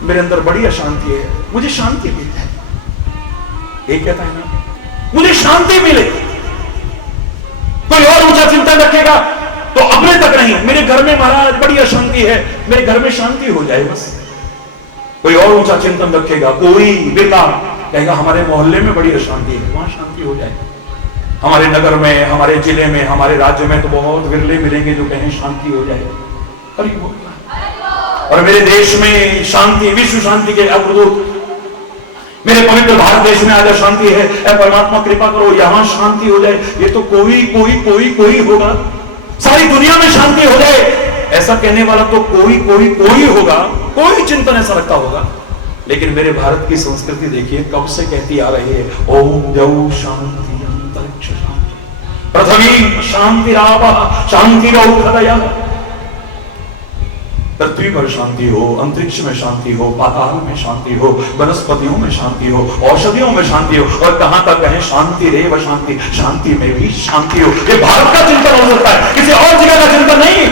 मेरे अंदर बड़ी अशांति है, मुझे शांति मिले। ये कहता है ना, मुझे शांति मिले। कोई और ऊंचा चिंतन रखेगा तो अपने तक नहीं, मेरे घर में महाराज बड़ी अशांति है, मेरे घर में शांति हो जाए बस। कोई और ऊंचा चिंतन रखेगा, कोई बिरला कहेगा हमारे मोहल्ले में बड़ी अशांति है, वहां शांति हो जाए। हमारे नगर में, हमारे जिले में, हमारे राज्य में तो बहुत विरले मिलेंगे जो कहें शांति हो जाए। और मेरे देश में शांति, विश्व शांति के अग्रदूत, मेरे पवित्र भारत देश में आज अशांति है, ऐ परमात्मा कृपा करो यहां शांति हो जाए। ये तो कोई कोई कोई कोई होगा, सारी दुनिया में शांति हो जाए, ऐसा कहने वाला तो कोई कोई कोई होगा, कोई चिंतन ऐसा रखता होगा। लेकिन मेरे भारत की संस्कृति देखिए कब से कहती आ रही है, ओम जौ शांति अंतरिक्ष शांति, पृथ्वी शांति रावः शांति रौखदयः। पृथ्वी पर शांति हो, अंतरिक्ष में शांति हो, पाताल में शांति हो, वनस्पतियों में शांति हो, औषधियों में शांति हो, और कहां तक कहें शांति रेव शांति, शांति में भी शांति हो। ये भारत का चिंतन हो सकता है, किसी और जगह का चिंतन नहीं।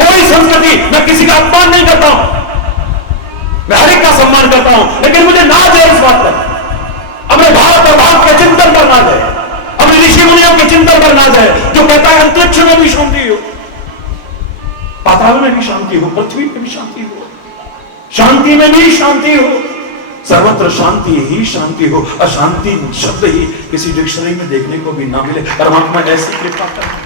कोई संस्कृति, मैं किसी का अपमान नहीं करता हूं, मैं हर एक का सम्मान करता हूं, लेकिन मुझे नाज है इस बात पर, अपने भारत और भारत के चिंतन पर नाज है, अपने ऋषि मुनियों के चिंतन पर नाज है, जो कहता है अंतरिक्ष में भी शांति हो, पाताल में भी शांति हो, पृथ्वी में भी शांति हो, शांति में भी शांति हो, सर्वत्र शांति ही शांति हो। अशांति शब्द ही किसी डिक्शनरी में देखने को भी ना मिले। परमात्मा ऐसी कृपा करे।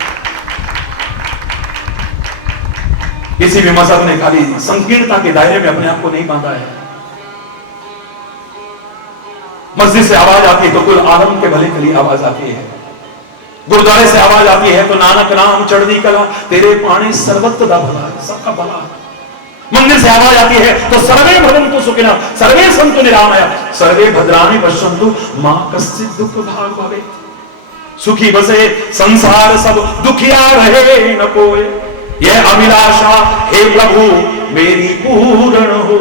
किसी भी मजहब ने खाली संकीर्णता के दायरे में अपने आप को नहीं बांधा है। मस्जिद से आवाज आती है तो कुल आलम के भले के लिए आवाज आती है, गुरुद्वारे से आवाज आती है तो नानक नाम चढ़दी कला, तेरे पानी सर्वत्र दा भला, सबका भला। मंदिर से आवाज आती है तो सर्वे भवन्तु सुखिनः, सर्वे सन्तु निरामया, सर्वे भद्राणि पश्यन्तु मा कश्चित् दुःख भाग भवेत्। सुखी बसे संसार सब, दुखिया रहे न कोई, यह अभिलाषा हे प्रभु मेरी पूर्ण हो।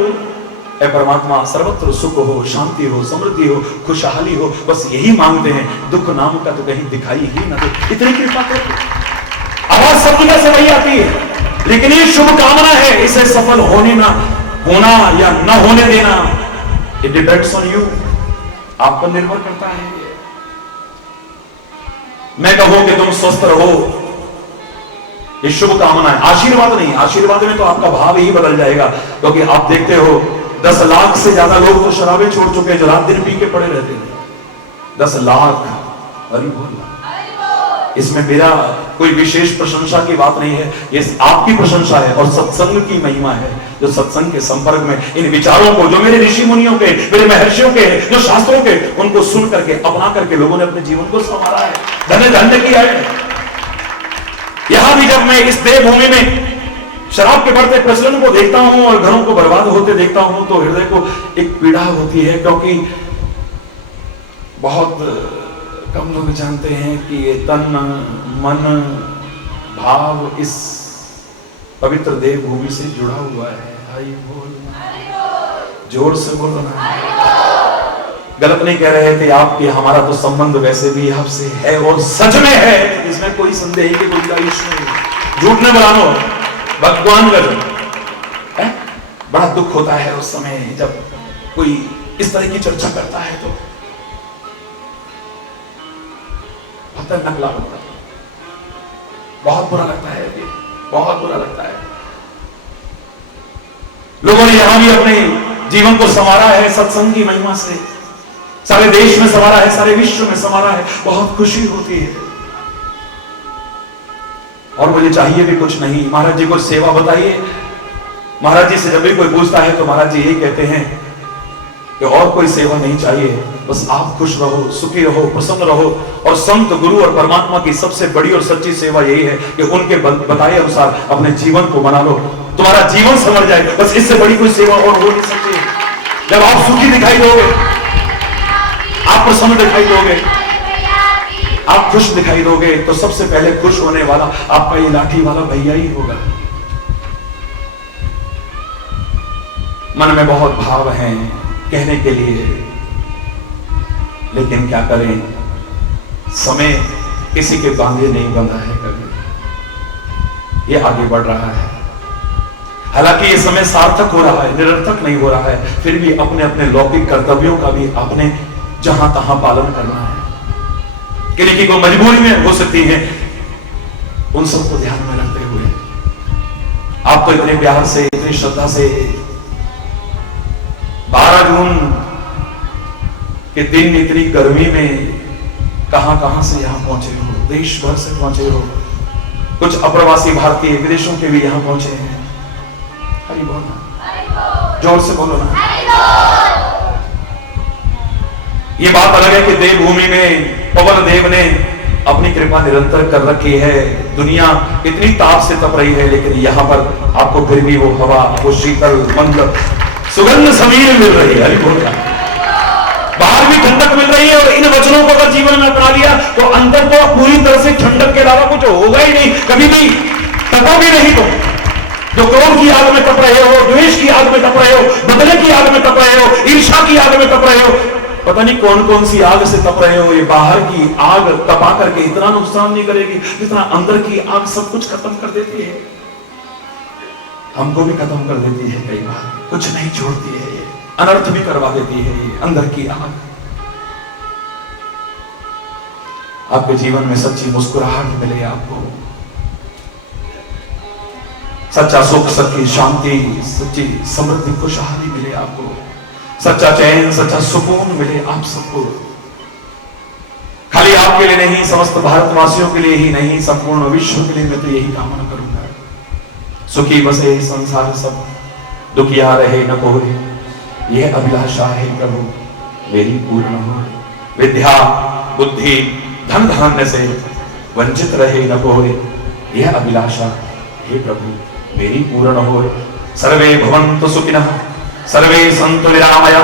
ऐ परमात्मा सर्वत्र सुख हो, शांति हो, समृद्धि हो, खुशहाली हो, बस यही मांगते हैं। दुख नाम का तो कहीं दिखाई ही ना दे, इतनी कृपा करो। आवाज सब जगह से वही आती है, लेकिन ये शुभ कामना है, इसे सफल होने ना होना या ना होने देना, इट डिपेंड्स ऑन यू, आप पर निर्भर करता है। मैं कहूं कि तुम स्वस्थ रहो, ये शुभ कामना है, आशीर्वाद नहीं। आशीर्वाद में तो आपका भाव ही बदल जाएगा, क्योंकि आप देखते हो 10 लाख से ज्यादा लोग तो शराबें छोड़ चुके हैं, जो रात दिन पी के पड़े रहते हैं। 10 लाख, हरि बोल, इसमें मेरा कोई विशेष प्रशंसा की बात नहीं है, ये आपकी प्रशंसा है और सत्संग की महिमा है। जो सत्संग के संपर्क में इन विचारों को, जो मेरे ऋषि मुनियों के, मेरे महर्षियों के, जो शास्त्रों के, उनको सुन करके, अपना करके लोगों ने अपने जीवन को संवारा है, धन्य धन्य किया है। यहां भी जब मैं इस देवभूमि में शराब के बढ़ते प्रचलन को देखता हूं और घरों को बर्बाद होते देखता हूं, तो हृदय को एक पीड़ा होती है, क्योंकि बहुत कम लोग जानते हैं कि ये तन मन भाव इस पवित्र देवभूमि से जुड़ा हुआ है। हरि बोल, जोर से बोलो ना। गलत नहीं कह रहे थे आप कि हमारा तो संबंध वैसे भी आपसे है और सच में है, इसमें कोई संदेह की गुंजाइश नहीं। झूठ न बनाओ, भगवान का बड़ा दुख होता है उस समय जब कोई इस तरह की चर्चा करता है, तो नकला होता है, बहुत बुरा लगता है, ये बहुत बुरा लगता है। लोगों ने यहां भी अपने जीवन को संवारा है सत्संग की महिमा से, सारे देश में संवारा है, सारे विश्व में संवारा है, बहुत खुशी होती है। और मुझे चाहिए भी कुछ नहीं, महाराज जी को सेवा बताइए। महाराज जी से जब भी कोई पूछता है तो महाराज जी यही कहते हैं कि और कोई सेवा नहीं चाहिए, बस आप खुश रहो, सुखी रहो, प्रसन्न रहो। और संत, गुरु और परमात्मा की सबसे बड़ी और सच्ची सेवा यही है कि उनके बताए अनुसार अपने जीवन को बना लो, तुम्हारा जीवन संवर जाए। बस इससे बड़ी कोई सेवा और हो नहीं सकती। जब आप सुखी दिखाई दोगे, आप प्रसन्न दिखाई दोगे, आप खुश दिखाई दोगे, तो सबसे पहले खुश होने वाला आपका ये लाठी वाला भैया ही होगा। मन में बहुत भाव हैं कहने के लिए, लेकिन क्या करें, समय किसी के बांधे नहीं बंधा है कभी। ये आगे बढ़ रहा है, हालांकि ये समय सार्थक हो रहा है, निरर्थक नहीं हो रहा है, फिर भी अपने अपने लौकिक कर्तव्यों का भी अपने जहां तहां पालन करना है। किसी को मजबूरी में हो सकती है, उन सबको ध्यान में रखते हुए आप तो इतने प्यार से, इतनी श्रद्धा से 12 जून के दिन इतनी गर्मी में कहां से यहां पहुंचे हो, देश भर से पहुंचे हो, कुछ अप्रवासी भारतीय विदेशों के भी यहां पहुंचे हैं। हरि बोल, जोर से बोलो ना। ये बात अलग है कि देवभूमि में पवन देव ने अपनी कृपा निरंतर कर रखी है, दुनिया इतनी ताप से तप रही है, लेकिन यहां पर आपको फिर भी वो हवा, वो शीतल मंद सुगंध समीर मिल रही है। हरि बोल, बाहर भी ठंडक मिल रही है। और इन वचनों को अगर जीवन में अपना लिया तो अंदर तो पूरी तरह से ठंडक के अलावा कुछ होगा ही नहीं, कभी भी तपोगे नहीं। तो जो क्रोध की आग में तप रहे हो, द्वेष की आग में तप रहे हो, बदले की आग में तप रहे हो, ईर्ष्या की आग में तप रहे हो, पता नहीं कौन कौन सी आग से तप रहे हो, ये बाहर की आग तपा करके इतना नुकसान नहीं करेगी जितना अंदर की आग सब कुछ खत्म कर देती है। हमको भी खत्म कर देती है, कई बार कुछ नहीं छोड़ती है, ये अनर्थ भी करवा देती है ये अंदर की आग। आपके जीवन में सच्ची मुस्कुराहट मिले, आपको सच्चा सुख, सच्ची शांति, सच्ची समृद्धि, खुशहाली मिले, आपको सच्चा चैन, सच्चा सुकून मिले आप सबको। खाली आपके लिए नहीं, समस्त भारतवासियों के लिए ही नहीं, संपूर्ण विश्व के लिए मैं तो यही कामना करूंगा। सुखी बसे संसार सब, दुखिया रहे न कोई, यह अभिलाषा है प्रभु मेरी पूर्ण हो। विद्या बुद्धि धन धान्य से वंचित रहे न कोई, यह अभिलाषा हे प्रभु मेरी पूर्ण हो। सर्वे भवन्तु सुखिनः, सर्वे सन्तु निरामया,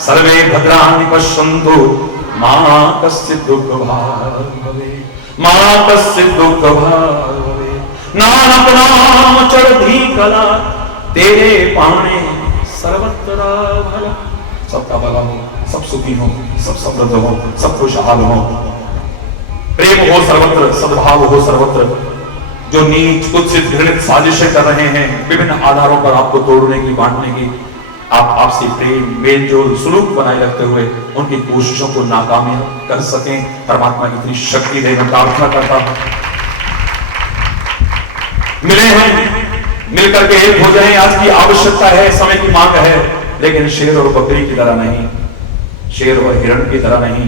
सर्वे भद्राणि पश्यन्तु, मा कश्चित् दुःखभाग् भवेत्, मा कश्चित् दुःखभाग् भवेत्। नानक नाम चढ़ी कला, तेरे पाने सर्वत्र भला। सबका भला हो, सब सुखी हो, सब समृद्ध हो, सब खुशहाल हो, प्रेम हो सर्वत्र, सद्भाव हो सर्वत्र। जो नीच कुत्सित घृणित साजिशें कर रहे हैं विभिन्न आधारों पर आपको तोड़ने की, बांटने की, आप आपसी प्रेम, मेलजोल, सुलूक बनाए रखते हुए उनकी कोशिशों को नाकामयाब कर सकें, परमात्मा की इतनी शक्ति देना प्रार्थना करता हूं। मिले हैं, मिलकर के एक हो जाएं, आज की आवश्यकता है, समय की मांग है, लेकिन शेर और बकरी की तरह नहीं, शेर और हिरण की तरह नहीं,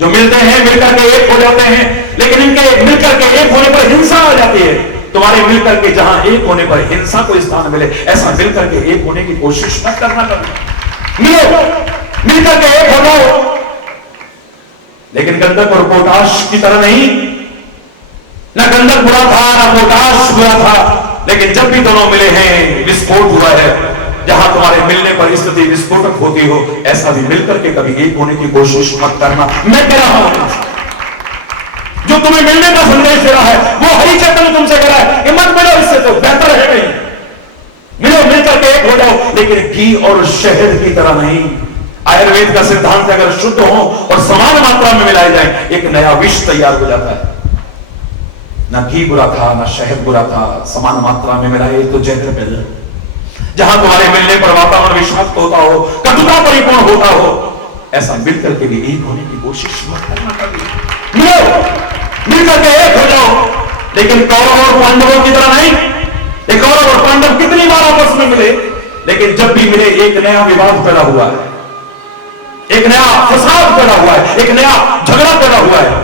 जो मिलते हैं मिलकर के एक हो जाते हैं, लेकिन इनके मिलकर के एक होने पर हिंसा आ जाती है। तुम्हारे मिलकर के जहां एक होने पर हिंसा को स्थान मिले, ऐसा मिलकर के एक होने की कोशिश मत करना कभी। मिलो, मिलकर के एक हो जाओ, लेकिन गंधक और पोटाश की तरह नहीं। ना गंधक बुरा था ना पोटाश बुरा था, लेकिन जब भी दोनों मिले हैं विस्फोट हुआ है। जहां तुम्हारे मिलने पर स्थिति विस्फोटक होती हो, ऐसा भी मिलकर के कभी एक होने की कोशिश मत करना। मैं कह रहा हूं, जो तुम्हें मिलने का संदेश दे रहा है वो हरि चैतन्य तुमसे कह रहा है कि मत मिलो, इससे तो बेहतर है नहीं। मिलो, मिलकर के एक हो जाओ, लेकिन घी और शहद की तरह नहीं। आयुर्वेद का सिद्धांत अगर शुद्ध हो और समान मात्रा में मिलाए जाए, एक नया विष तैयार हो जाता है। ना घी बुरा था ना शहद बुरा था, समान मात्रा में मिलाए तो जहर पैदा। जहां तुम्हारे मिलने पर वातावरण विषाक्त होता हो, कटुता परिपूर्ण होता हो, ऐसा मिलकर के भी एक होने की कोशिश मत करना कभी। मिलो, मिलकर के एक हो जाओ, लेकिन कौरव और पांडवों की तरह नहीं। एक कौरव और पांडव कितनी बार आपस में मिले, लेकिन जब भी मिले एक नया विवाद पैदा हुआ है, एक नया फसाद पैदा हुआ है, एक नया झगड़ा पैदा हुआ है।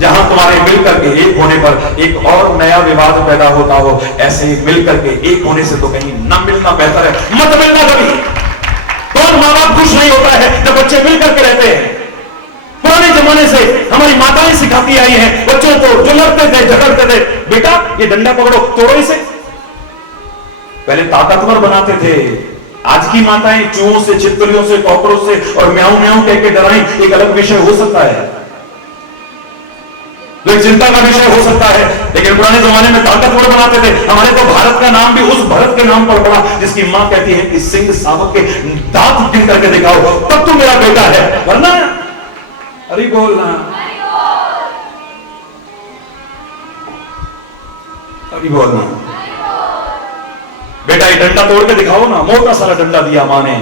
जहां तुम्हारे मिलकर के एक होने पर एक और नया विवाद पैदा होता हो, ऐसे ही मिलकर के एक होने से तो कहीं न मिलना बेहतर है। मत मिलना कभी। कौन मां बाप खुश नहीं होता है जब बच्चे मिलकर के रहते हैं। पुराने जमाने से हमारी माताएं सिखाती आई हैं बच्चों को, जो लड़ते थे झगड़ते थे, बेटा ये डंडा पकड़ो, तोड़ो इसे। पहले ताकतवर बनाते थे। आज की माताएं चूहों से, छिपकलियों से, कॉकरोच से और म्याऊं म्याऊं कह के डराएं, एक अलग विषय हो सकता है, तो एक चिंता का विषय हो सकता है। लेकिन पुराने जमाने में ताकतवर बनाते थे। हमारे तो भारत का नाम भी उस भरत के नाम पर पड़ा जिसकी मां कहती है कि सिंह शावक के दांत गिन करके दिखाओ तब तुम मेरा बेटा है, वरना अरे बोलना, अरे बोलना बेटा, ये डंडा तोड़ के दिखाओ ना। मोटा सारा डंडा दिया मां ने,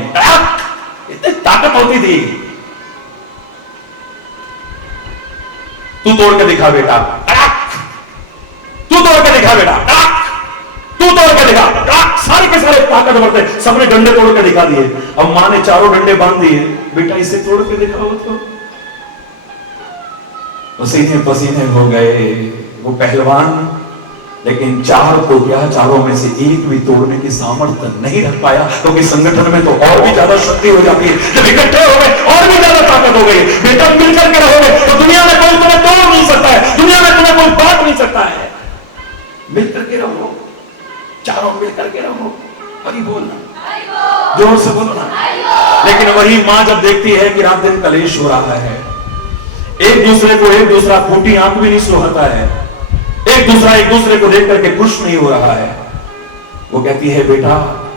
इतनी ताकत होती थी। तू तोड़ के दिखा बेटा, तू तोड़ के दिखा बेटा, तू तोड़ के दिखा। सारे के सारे ताकतवर थे, सबने डंडे तोड़ के दिखा दिए। अब मां ने चारों डंडे बांध दिए, बेटा इसे तोड़ के दिखाओ तो। पसीने पसीने हो गए वो पहलवान, लेकिन चार तो क्या, चारों में से एक भी तोड़ने की सामर्थ्य नहीं रख पाया, क्योंकि संगठन में तो और भी ज्यादा शक्ति हो जाती है। जब इकट्ठे हो गए और भी ज्यादा ताकत हो गई। बेटा मिलकर के रहोगे तो दुनिया में कोई तुम्हें तोड़ नहीं सकता है, दुनिया में तुम्हें कोई बांट नहीं सकता है। मिलकर के रहो, चारों मिलकर के रहो। अभी बोलना, जोर से बोलो ना। लेकिन वही मां जब देखती है कि रात दिन कलेश हो रहा है, एक दूसरे को एक दूसरा फूटी आंख भी नहीं सुहाता है, एक दूसरे को देख करके खुश नहीं हो रहा है, वो कहती है बेटा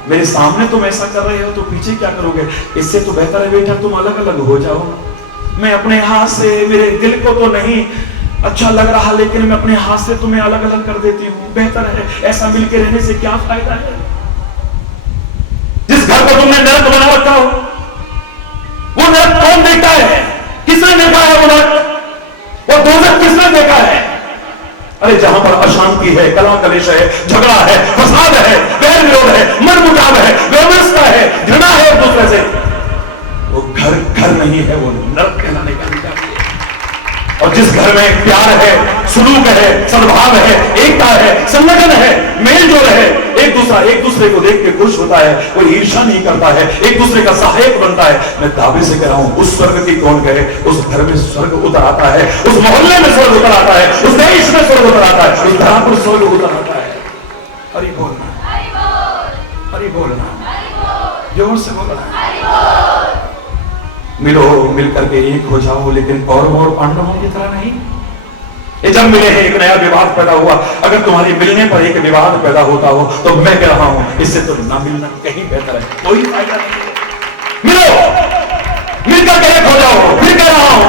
मेरे सामने तुम ऐसा कर रहे हो तो पीछे क्या करोगे, इससे तो बेहतर है बेटा तुम अलग अलग हो जाओ। मैं अपने हाथ से, मेरे दिल को तो नहीं अच्छा लग रहा, लेकिन मैं अपने हाथ से तुम्हें अलग अलग कर देती हूँ, बेहतर है, ऐसा मिलकर रहने से क्या फायदा है। जिस घर को तुमने नरक बना रखा हो, वो नरक कौन देखता है, किसने देखा है वो नरक, वो दोजख किसने देखा है। अरे जहां पर अशांति है, कलह कलेश है, झगड़ा है, फसाद है, वैर विरोध है, मनमुटाव है, व्यवस्था है, घृणा है एक दूसरे से, वो घर घर नहीं है, वो नरक कहलाने का अधिकार है। और जिस घर में प्यार है, सुलूक है, सद्भाव है, एकता है, संगठन है, मेल जोल है, एक दूसरे को देख के खुश होता है, कोई ईर्ष्या नहीं करता है, एक दूसरे का सहायक बनता है, मैं दावे से कह रहा हूं उस स्वर्ग की कौन कहे, उस घर में स्वर्ग उतर आता है, उस मोहल्ले में स्वर्ग उतर आता है, उस देश में स्वर्ग उतर आता है, उस धरा पर स्वर्ग उतर आता है। हरि बोलना, हरि बोलना, जोर से बोलना। मिलो, मिलकर के एक हो जाओ, लेकिन कौरवों और पांडवों की तरह नहीं। ये जब मिले हैं एक नया विवाद पैदा हुआ। अगर तुम्हारे मिलने पर एक विवाद पैदा होता हो तो मैं कह रहा हूं इससे तो ना मिलना कहीं बेहतर है, कोई फायदा नहीं है। मिलो, मिलकर के एक हो जाओ। फिर कह रहा हूं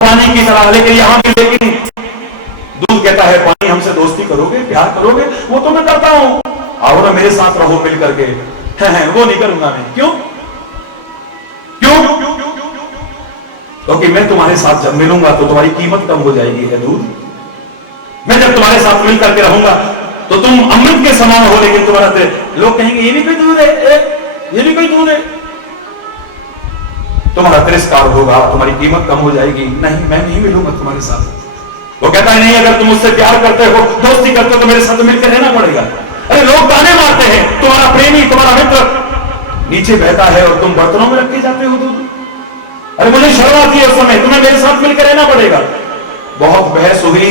पानी की तरह, लेकिन यहां भी लेकिन दूध कहता है पानी हमसे दोस्ती करोगे, प्यार करोगे, वो तो मैं करता हूं, आओ ना मेरे साथ रहो मिलकर के। वो नहीं करूंगा मैं। क्यों? क्योंकि मैं तुम्हारे साथ जब मिलूंगा तो तुम्हारी कीमत कम हो जाएगी है दूध। मैं जब तुम्हारे साथ मिल करके रहूंगा तो तुम अमृत के समान हो, लेकिन तुम्हारा लोग कहेंगे ये भी कोई दूध है, ये भी कोई दूध है। तुम्हारा तिरस्कार होगा, तुम्हारी कीमत कम हो जाएगी। नहीं, मैं नहीं मिलूंगा तुम्हारे साथ। वो कहता है नहीं, अगर तुम मुझसे प्यार करते हो, दोस्ती करते हो, तो मेरे साथ मिलकर रहना पड़ेगा। अरे लोग ताने मारते हैं, तुम्हारा प्रेमी, तुम्हारा मित्र नीचे बहता है और तुम बर्तनों में रख के जाते हो दूध। अरे मुझे शर्म आती है उस समय, तुम्हें मेरे साथ मिलकर रहना पड़ेगा। बहुत बहस हुई,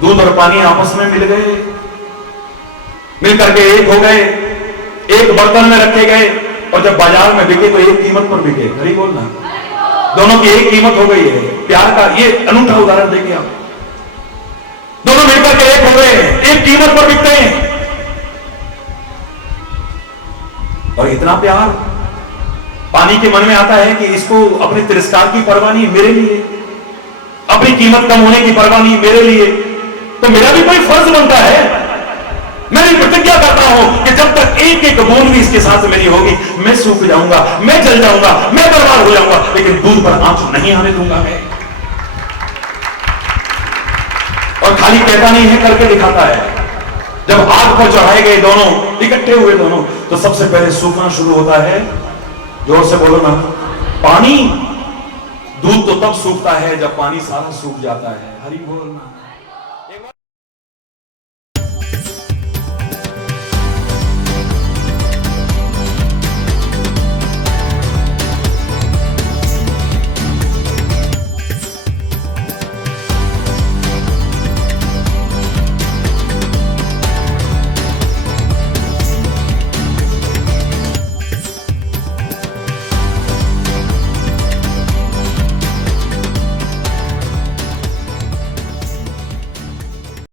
दूध और पानी आपस में मिल गए, मिलकर के एक हो गए, एक बर्तन में रखे गए, और जब बाजार में बिके तो एक कीमत पर बिके। हरी बोलना, दोनों की एक कीमत हो गई है। प्यार का ये अनूठा उदाहरण देखिए आप, दोनों मिलकर के एक हो गए, एक कीमत पर बिकते हैं। और इतना प्यार पानी के मन में आता है कि इसको अपने तिरस्कार की परवाह नहीं मेरे लिए, अपनी कीमत कम होने की परवाह नहीं मेरे लिए, तो मेरा भी कोई फर्ज बनता है। मैं भी प्रतिज्ञा करता हूं कि जब तक एक एक बूंद भी इसके साथ मेरी होगी, मैं सूख जाऊंगा, मैं जल जाऊंगा, मैं बर्बाद हो जाऊंगा, लेकिन दूध पर आंच नहीं आने दूंगा मैं। और खाली कहता नहीं है, करके दिखाता है। जब आग पर चढ़ाए गए दोनों, इकट्ठे हुए दोनों, तो सबसे पहले सूखना शुरू होता है। जोर से बोलो ना, पानी। दूध तो तब सूखता है जब पानी सारा सूख जाता है। हरी बोलना।